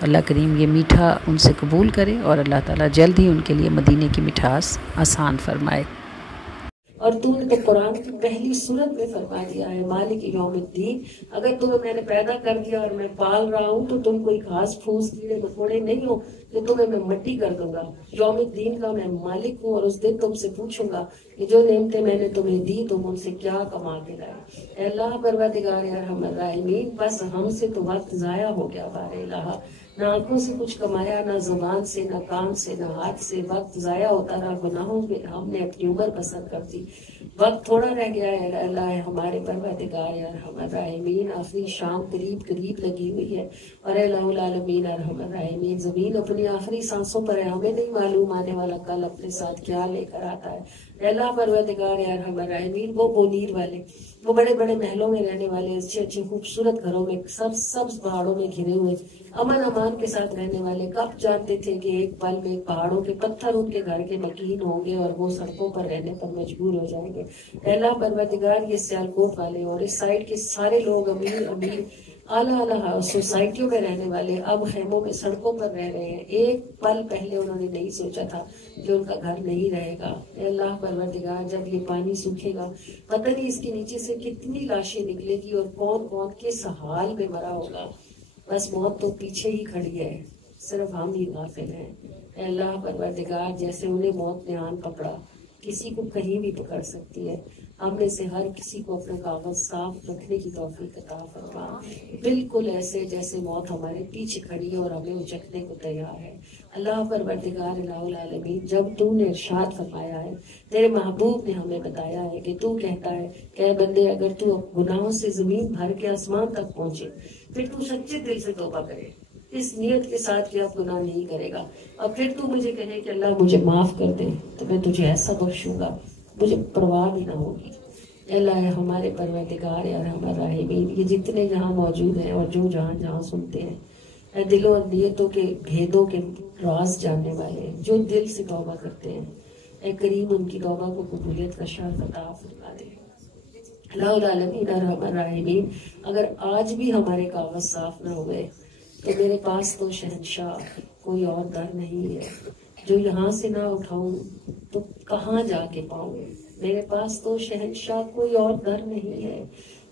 اللہ کریم یہ میٹھا ان سے قبول کرے اور اللہ تعالیٰ جلد ہی ان کے لیے مدینے کی مٹھاس آسان فرمائے۔ اور تو نے تو قرآن کی پہلی سورت میں فرما دیا ہے مالک یوم الدین اگر تمہیں میں نے پیدا کر دیا اور میں پال رہا ہوں تو تم کوئی گھاس پھوس کیڑے مکوڑے نہیں ہو کہ تمہیں میں مٹی کر دوں گا یوم الدین کا میں مالک ہوں اور اس دن تم سے پوچھوں گا کہ جو نعمتیں میں نے تمہیں دی تم ان سے کیا کما کے لائے اے اللہ پروردگار ارحم الراحمین بس ہم سے تو وقت ضائع ہو گیا بار الہ نہ آنکھوں سے کچھ کمایا نہ زبان سے نہ کام سے نہ ہاتھ سے وقت ضائع ہوتا رہا گناہوں میں ہم نے اپنی عمر بسر کر دی وقت تھوڑا رہ گیا ہے اللہ ہمارے پروردگار ارحم الراحمین آخری شام قریب لگی ہوئی ہے اور الہ العالمین ارحم الراحمین زمین اپنی آخری سانسوں پر ہے ہمیں نہیں معلوم آنے والا کل اپنے ساتھ کیا لے کر آتا ہے اللہ پروردگار ارحم الراحمین وہ بونیر والے وہ بڑے بڑے محلوں میں رہنے والے اچھے خوبصورت گھروں میں سبز پہاڑوں میں گھرے ہوئے امن امان کے ساتھ رہنے والے کب جانتے تھے کہ ایک پل میں پہاڑوں کے پتھر ان کے گھر کے مکین ہوں گے اور وہ سڑکوں پر رہنے پر مجبور ہو جائیں گے اللہ پروردگار یہ سیالکوٹ والے اور اس سائڈ کے سارے لوگ امیر اعلیٰ سوسائٹیوں میں رہنے والے اب خیموں میں سڑکوں پر رہ رہے ہیں ایک پل پہلے انہوں نے نہیں سوچا تھا کہ ان کا گھر نہیں رہے گا اللہ پروردگار جب یہ پانی سوکھے گا پتہ نہیں اس کے نیچے سے کتنی لاشیں نکلے گی اور کون کس حال میں مرا ہوگا بس موت تو پیچھے ہی کھڑی ہے صرف ہم ہی غافل ہیں اے اللہ پروردگار جیسے انہیں موت نے آن پکڑا کسی کو کہیں بھی پکڑ سکتی ہے. ہم میں سے ہر کسی کو اپنا کاغذ صاف رکھنے کی توفیق عطا فرما، بالکل ایسے جیسے موت ہمارے پیچھے کھڑی ہے اور ہمیں اچکنے کو تیار ہے. اللہ پروردگار الہ العالمین، جب تو نے ارشاد فرمایا ہے، تیرے محبوب نے ہمیں بتایا ہے کہ تو کہتا ہے کہ اے بندے اگر تو گناہوں سے زمین بھر کے آسمان تک پہنچے پھر تو سچے دل سے توبہ کرے، اس نیت کے ساتھ کہ اب گناہ نہیں کرے گا، اور پھر تو مجھے کہے کہ اللہ مجھے معاف کر دے، تو میں تجھے ایسا بخشوں گا مجھے پرواہ بھی نہ ہوگی. اے اللہ ہمارے پروردگار یا ارحم الراحمین، یہ جتنے یہاں موجود ہیں اور جو جہاں جہاں سنتے ہیں، اے دلوں اور نیتوں کے بھیدوں کے راز جاننے والے جو دل سے توبہ کرتے ہیں، اے کریم ان کی توبہ کو قبولیت کا شرف عطا فرما دے. اللہ العالمین ارحم الراحمین، اگر آج بھی ہمارے کاغذ صاف نہ ہوئے تو میرے پاس تو شہنشاہ کوئی اور در نہیں ہے، جو یہاں سے نہ اٹھاؤں تو کہاں جا کے پاؤں. میرے پاس تو شہنشاہ کوئی اور در نہیں ہے،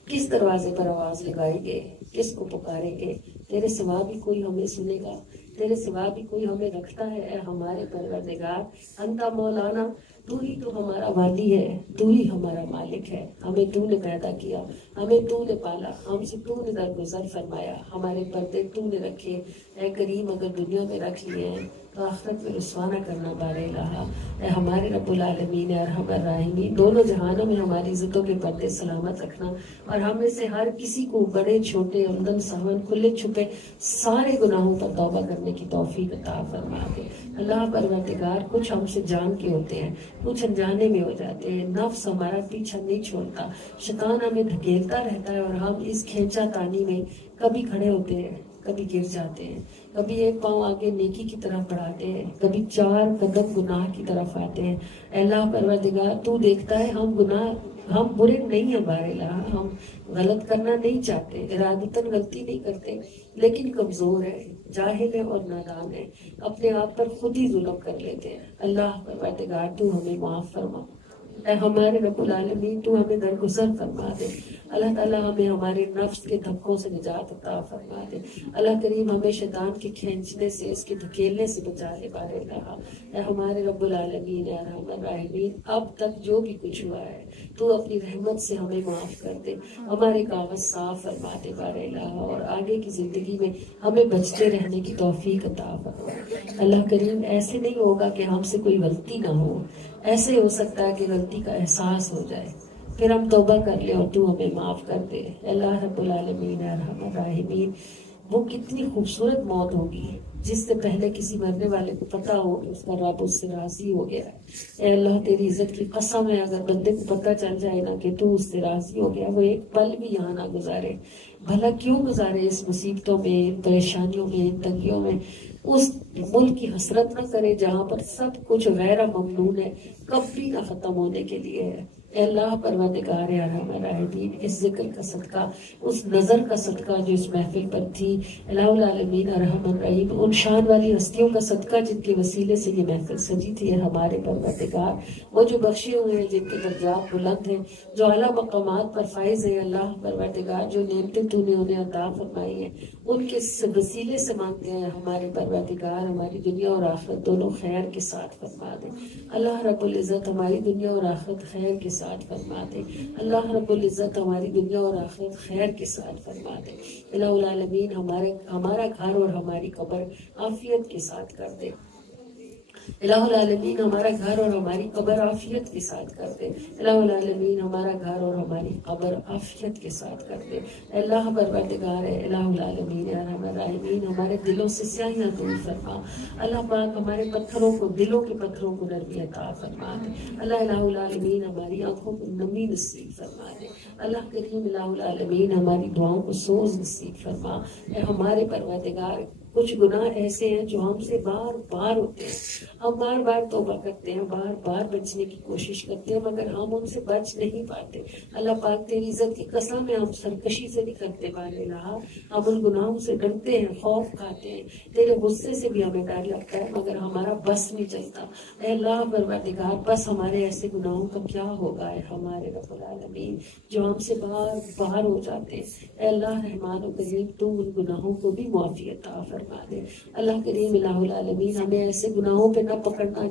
کس دروازے پر آواز لگائیں گے، کس کو پکاریں گے، تیرے سوا بھی کوئی ہمیں سنے گا، تیرے سوا بھی کوئی ہمیں رکھتا ہے. اے ہمارے پروردگار انتا مولانا، تو ہی تو ہمارا والی ہے، تو ہی ہمارا مالک ہے. ہمیں تو نے پیدا کیا، ہمیں تو نے پالا، ہم سے تو نے درگزر فرمایا، ہمارے پردے تو نے رکھے. اے کریم اگر دنیا میں رکھ لیے ہیں تو آخرت میں رسوا نہ کرنا بار الہ. اے ہمارے رب العالمین ارحم الراحمین، دونوں جہانوں میں ہماری عزتوں کے پردے سلامت رکھنا، اور ہم میں سے ہر کسی کو بڑے چھوٹے عمدن سہون کھلے چھپے سارے گناہوں پر توبہ کرنے کی توفیق عطا فرما دے. اللہ پروردگار کچھ ہم سے جان کے ہوتے ہیں، کچھ انجانے میں ہو جاتے ہیں، نفس ہمارا پیچھا نہیں چھوڑتا، شیطان ہمیں دھکیلتا رہتا ہے اور ہم اس کھینچا تانی میں کبھی کھڑے ہوتے ہیں کبھی گر جاتے ہیں، کبھی ایک پاؤں آگے نیکی کی طرف بڑھاتے ہیں، کبھی 4 قدم گناہ کی طرف آتے ہیں. اللہ پروردگار تو دیکھتا ہے، ہم برے نہیں ہیں بار الہ، ہم غلط کرنا نہیں چاہتے، ارادتاً غلطی نہیں کرتے، لیکن کمزور ہے، جاہل ہے اور نادان ہے، اپنے آپ پر خود ہی ظلم کر لیتے ہیں. اللہ پروردگار تو ہمیں معاف فرما. اے ہمارے رب العالمین تو ہمیں درگزر فرما دے. اللہ تعالیٰ ہمیں ہمارے نفس کے دھکوں سے نجات عطا فرما دے. اللہ کریم ہمیں شیطان کے کھینچنے سے، اس کے دھکیلنے سے بچا لے بار الہ. اے ہمارے رب العالمین ارحم الراحمین، اب تک جو بھی کچھ ہوا ہے تو اپنی رحمت سے ہمیں معاف کر دے، ہمارے کاغذ صاف فرما دے بار الہ، اور آگے کی زندگی میں ہمیں بچتے رہنے کی توفیق عطا فرما. اللہ کریم ایسے نہیں ہوگا کہ ہم سے کوئی غلطی نہ ہو، ایسے ہو سکتا ہے کہ غلطی کا احساس ہو جائے، پھر ہم توبہ کر لیں اور تو ہمیں معاف کر دے. اللہ رب العالمین ارحم الراحمین، وہ کتنی خوبصورت موت ہوگی جس سے پہلے کسی مرنے والے کو پتا ہو کہ اس کا رب اس سے راضی ہو گیا ہے. اے اللہ تیری عزت کی قسم ہے، اگر بندے کو پتا چل جائے نا کہ تو اس سے راضی ہو گیا، وہ ایک پل بھی یہاں نہ گزارے. بھلا کیوں گزارے اس مصیبتوں میں، ان پریشانیوں میں، ان تنگیوں میں. اس ملک کی حسرت نہ کرے جہاں پر سب کچھ غیر ممنون ہے، کبھی نہ ختم ہونے کے لیے ہے. اے اللہ پروردگار ارحم الراحمین، اس ذکر کا صدقہ، اس نظر کا صدقہ جو اس محفل پر تھی، الہ العالمین ارحم الرحیم، ان شان والی ہستیوں کا صدقہ جن کے وسیلے سے یہ محفل سجی تھی، ہمارے پروردگار وہ جو بخشے ہوئے ہیں، جن کے درجات بلند ہیں، جو اعلیٰ مقامات پر فائز ہیں، اللہ پروردگار جو نعمتیں تو نے انہیں عطا فرمائی ہیں، ان کے وسیلے سے مانگتے ہیں ہمارے پروردگار ہماری دنیا اور آخرت دونوں خیر کے ساتھ فرما دے. اللہ رب العزت ہماری دنیا اور آخرت خیر کے ساتھ فرما دے. اللہ رب العزت ہماری دنیا اور آخرت خیر کے ساتھ فرما دے. الہ العالمین ہمارا گھر اور ہماری قبر عافیت کے ساتھ کر دے. الہ العالمین ہمارا گھر اور ہماری قبر عافیت کے ساتھ کر دے. الہ العالمین ہمارا گھر اور ہماری قبر عافیت کے ساتھ کر دے. اللہ پروردگار ہے الہ العالمین ارحم الراحمین، ہمارے دلوں سے سیاہیاں دور فرما. اللہ پاک ہمارے پتھروں کو، دلوں کے پتھروں کو نرمی عطا فرما دے. اللہ الہ العالمین ہماری آنکھوں کو نمی نصیب فرما دے. اللہ کریم الہ العالمین ہماری دعاؤں کو سوز نصیب فرما. اے ہمارے پروردگار کچھ گناہ ایسے ہیں جو ہم سے بار بار ہوتے ہیں، ہم بار بار توبہ کرتے ہیں، بار بار بچنے کی کوشش کرتے ہیں، مگر ہم ان سے بچ نہیں پاتے. اللہ پاک تیری عزت کی قسم ہے ہم سرکشی سے نہیں کرتے بار الہ، ہم ان گناہوں سے ڈرتے ہیں، خوف کھاتے ہیں، تیرے غصے سے بھی ہمیں ڈر لگتا ہے، مگر ہمارا بس نہیں چلتا. اے اللہ پروردگار بس ہمارے ایسے گناہوں کا کیا ہوگا ہے ہمارے رب العالمین جو ہم سے بار بار ہو جاتے ہیں. اے اللہ رحمان و کریم تو ان گناہوں کو بھی معافی عطا فرما. فرما دے. اللہ کریم الہ العالمین ہمیں ایسے گناہوں پہ نہ پکڑنا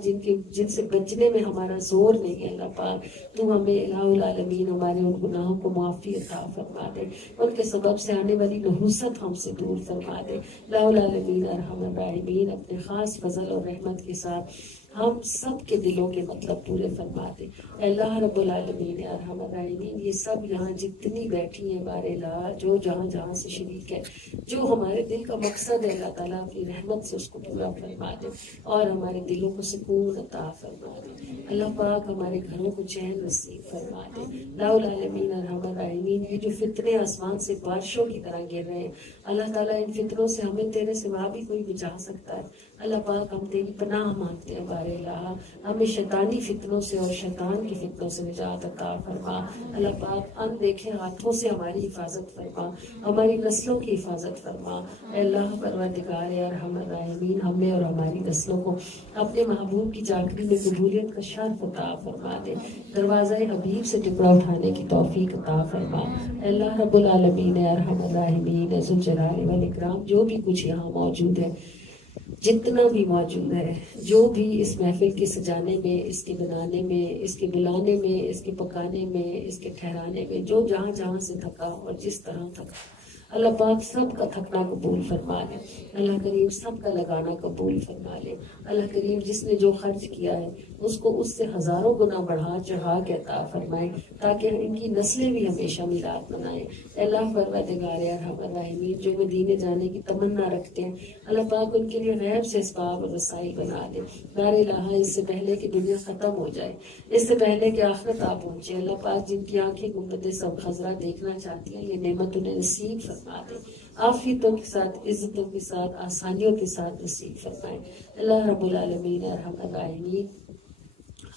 جن سے بچنے میں ہمارا زور نہیں ہے. اللہ پاک تو ہمیں الہ العالمین ہمارے ان گناہوں کو معافی عطا فرما دے, ان کے سبب سے آنے والی نحوست ہم سے دور فرما دے. الہ العالمین ارحم الراحمین اپنے خاص فضل اور رحمت کے ساتھ ہم سب کے دلوں کے مطلب پورے فرما دے. اللہ رب العالمین ارحم الراحمین یہ سب یہاں جتنی بیٹھی ہیں بار الہ, جو جہاں جہاں سے شریک ہے, جو ہمارے دل کا مقصد ہے اللہ تعالیٰ اپنی رحمت سے اس کو پورا فرما دے اور ہمارے دلوں کو سکون عطا فرما دے. اللہ پاک ہمارے گھروں کو چین نصیب فرما دے. اللہ العالمین ارحم الراحمین یہ جو فتنے آسمان سے بارشوں کی طرح گر رہے ہیں, اللہ تعالیٰ ان فتنوں سے ہمیں تیرے سوا بھی کوئی بچا سکتا ہے. اللہ پاک ہم تیری پناہ مانگتے ہیں بار الہ, ہمیں شیطانی فتنوں سے اور شیطان کی فتنوں سے نجات عطا فرما. اللہ پاک ان دیکھے ہاتھوں سے ہماری حفاظت فرما, ہماری نسلوں کی حفاظت فرما. اے اللہ پروردگار ارحم الراحمین ہمیں اور ہماری نسلوں کو اپنے محبوب کی چاکری میں قبولیت کا شرف عطا فرما دے. دروازہ حبیب سے ٹکڑا اٹھانے کی توفیق عطا فرما. اے اللہ رب العالمین ارحم الراحمین ذوالجلال والاکرام جو بھی کچھ یہاں موجود ہے, جتنا بھی موجود ہے, جو بھی اس محفل کے سجانے میں, اس کے بنانے میں, اس کے بلانے میں, اس کے پکانے میں, اس کے ٹھہرانے میں, جو جہاں جہاں سے تھکا اور جس طرح تھکا, اللہ پاک سب کا تھکنا قبول فرما لے. اللہ کریم سب کا لگانا قبول فرما لے. اللہ کریم جس نے جو خرچ کیا ہے اس کو اس سے ہزاروں گنا بڑھا چڑھا کے عطا فرمائے تاکہ ان کی نسلیں بھی ہمیشہ میلاد منائیں. اللہ پروردگار ارحم الراحمین جو مدینے جانے کی تمنا رکھتے ہیں, اللہ پاک ان کے لیے غیب سے اسباب اور وسائل بنا دے. بار الہ اس سے پہلے کہ دنیا ختم ہو جائے, اس سے پہلے کہ آخرت آ پہنچے, اللہ پاک جن کی آنکھیں گنبد سب خضرا دیکھنا چاہتی ہیں, یہ نعمت انہیں نصیب فرما دے. عافیتوں کے ساتھ, عزتوں کے ساتھ, آسانیوں کے ساتھ نصیب فرمائے. اللہ رب العالمین ارحم الراحمین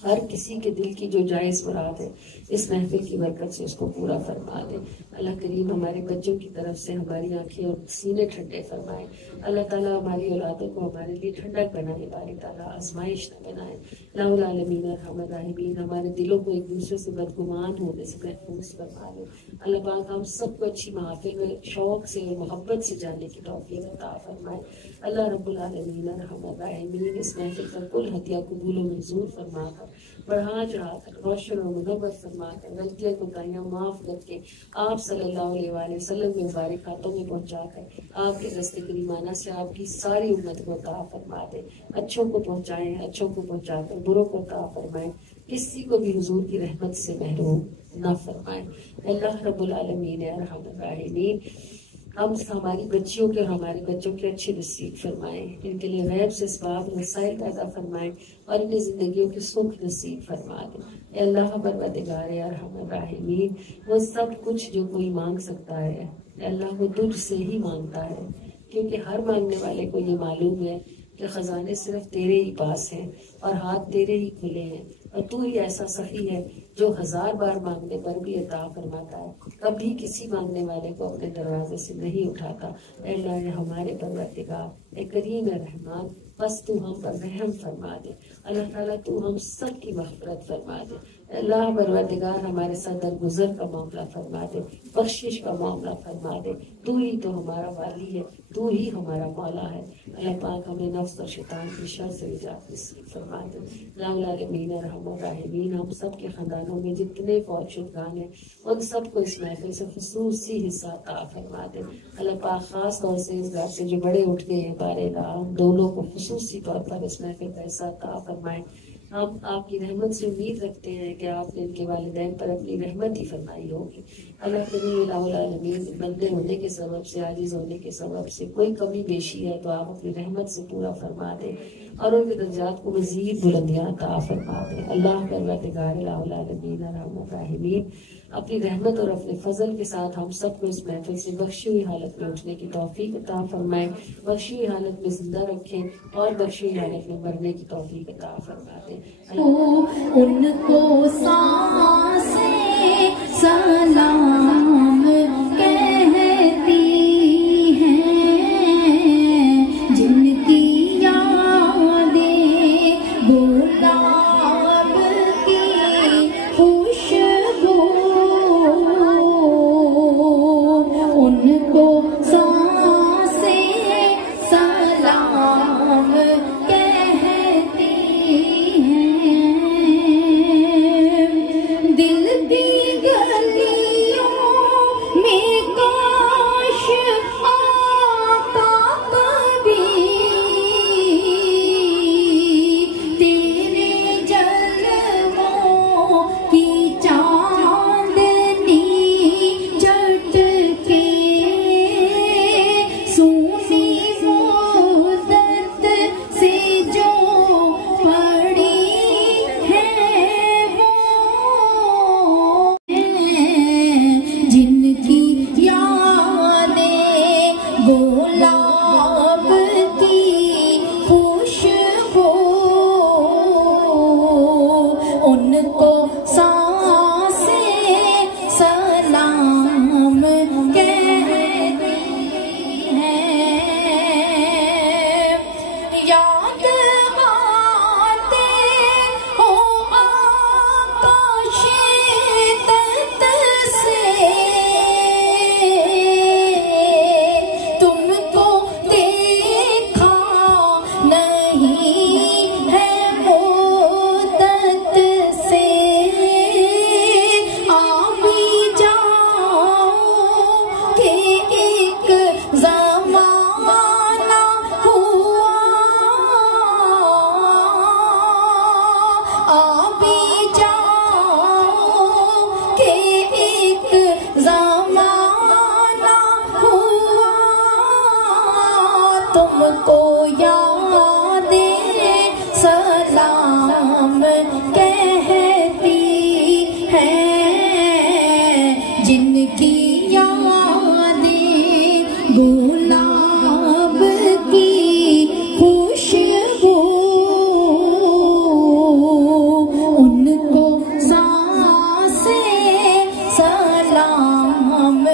ہر کسی کے دل کی جو جائز مراد ہے اس محفل کی برکت سے اس کو پورا فرما دے. اللہ کریم ہمارے بچوں کی طرف سے ہماری آنکھیں اور سینے ٹھنڈے فرمائے. اللہ تعالیٰ ہماری اولادوں کو ہمارے لیے ٹھنڈک بنائے, باری تعالیٰ آزمائش نہ بنائے. اللہ العالمین ارحم الراحمین ہمارے دلوں کو ایک دوسرے سے بدگمان ہونے سے محفوظ فرما دے. اللہ پاک ہم سب کو اچھی محافل میں شوق سے اور محبت سے جانے کی توفیق عطا فرمائے. اللہ رب العالمین ارحم الراحمین اس محفل کا کل ہدیہ قبول و منظور فرما کر, بڑھا چڑھا کر, روشن و منور فرما کر, غلطیاں کوتاہیاں معاف کر کے آپ صلی اللہ علیہ وآلہ وسلم کے مبارک ہاتھوں میں پہنچا کر آپ کے دست کریمانہ سے آپ کی ساری امت کو عطا فرما دے. اچھوں کو پہنچائیں, اچھوں کو پہنچا کر بروں کو عطا فرمائیں, کسی کو بھی حضور کی رحمت سے محروم نہ فرمائیں. اللہ رب العالمین ارحم الراحمین ہم ہماری بچیوں کے اور ہمارے بچوں کے اچھے نصیب فرمائیں, ان کے لیے غیب سے اسباب وسائل پیدا فرمائیں اور انہیں زندگیوں کے سکھ نصیب فرما دیں. اے اللہ پروردگار ارحم الراحمین وہ سب کچھ جو کوئی مانگ سکتا ہے, اے اللہ وہ تجھ سے ہی مانگتا ہے, کیونکہ ہر مانگنے والے کو یہ معلوم ہے کہ خزانے صرف تیرے ہی پاس ہیں اور ہاتھ تیرے ہی کھلے ہیں, اور تو ہی ایسا سخی ہے جو 1000 بار مانگنے پر بھی عطا فرماتا ہے, کبھی کسی مانگنے والے کو اپنے دروازے سے نہیں اٹھاتا. اے اللہ ہمارے پروردگار, اے کریم رحمان, بس تو ہم پر رحم فرما دے. اللہ تعالیٰ تو ہم سب کی مغفرت فرما دے. اللہ پروردگار ہمارے ساتھ درگزر کا معاملہ فرما دے, بخشش کا معاملہ فرما دے. تو ہی تو ہمارا والی ہے, تو ہی ہمارا مولا ہے. اللہ پاک ہمیں نفس اور شیطان کی شر سے نجات نصیب فرما دے. اللہ العالمین ارحم الراحمین ہم سب کے خاندانوں میں جتنے فوت شدگان ہیں ان سب کو اس محفل سے خصوصی حصہ عطا فرما دے. اللہ پاک خاص طور سے اس گھر سے جو بڑے اٹھ گئے ہیں بار الہ دونوں کو خصوصی طور پر اس محفل کا حصہ عطا فرمائیں. ہم آپ کی رحمت سے امید رکھتے ہیں کہ آپ نے ان کے والدین پر اپنی رحمت ہی فرمائی ہوگی. اللہ کریم الہ العالمین بندے ہونے کے سبب سے, عاجز ہونے کے سبب سے کوئی کمی بیشی ہے تو آپ اپنی رحمت سے پورا فرما دیں اور ان کے درجات کو مزید بلندیاں عطا فرما دیں. اللہ پروردگار الہ العالمین ارحم الراحمین اپنی رحمت اور اپنے فضل کے ساتھ ہم سب کو اس محفل سے بخشی ہوئی حالت میں اٹھنے کی توفیق عطا فرمائیں, بخشی ہوئی حالت میں زندہ رکھیں اور بخشی ہوئی حالت میں مرنے کی توفیق عطا فرما دیں. ان کو سانسیں سلام کہتی ہیں, جن کی یادیں گلاب کی خوشبو, ان کو سانسیں کو یاد سلام کہتی ہے، جن کی یادیں گلاب کی خوشبو، ان کو سانسیں سلام۔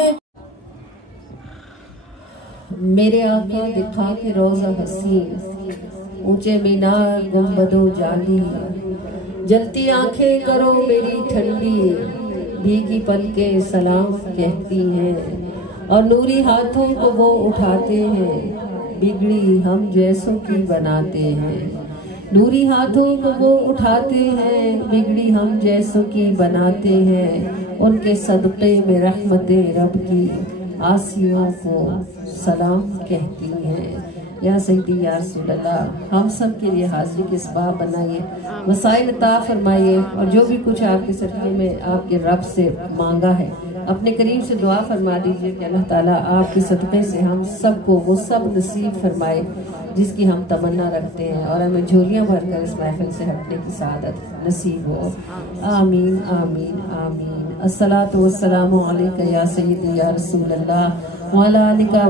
میرے آقا دکھا کے روزہ حسین، اونچے مینار گنبد و جالی، جلتی آنکھیں کرو میری ٹھنڈی، بھیگی پلکیں سلام کہتی ہیں، اور نوری ہاتھوں کو وہ اٹھاتے ہیں، بگڑی ہم جیسوں کی بناتے ہیں، نوری ہاتھوں کو وہ اٹھاتے ہیں، بگڑی ہم جیسوں کی بناتے ہیں، ان کے صدقے میں رحمت رب کی آسیوں کو سلام کہتی ہیں۔ یا سیدی یا رسول اللہ، ہم سب کے لیے حاضری کے اسباب بنائیے، وسائل عطا فرمائیے، اور جو بھی کچھ آپ کے صدقے میں آپ کے رب سے مانگا ہے اپنے کریم سے دعا فرما دیجئے کہ اللہ تعالیٰ آپ کے صدقے سے ہم سب کو وہ سب نصیب فرمائے جس کی ہم تمنا رکھتے ہیں، اور ہمیں جھولیاں بھر کر اس محفل سے ہٹنے کی سعادت نصیب ہو۔ آمین آمین آمین۔ الصلاۃ والسلام علیکہ یا سیدی یا رسول اللہ وعلی آلکہ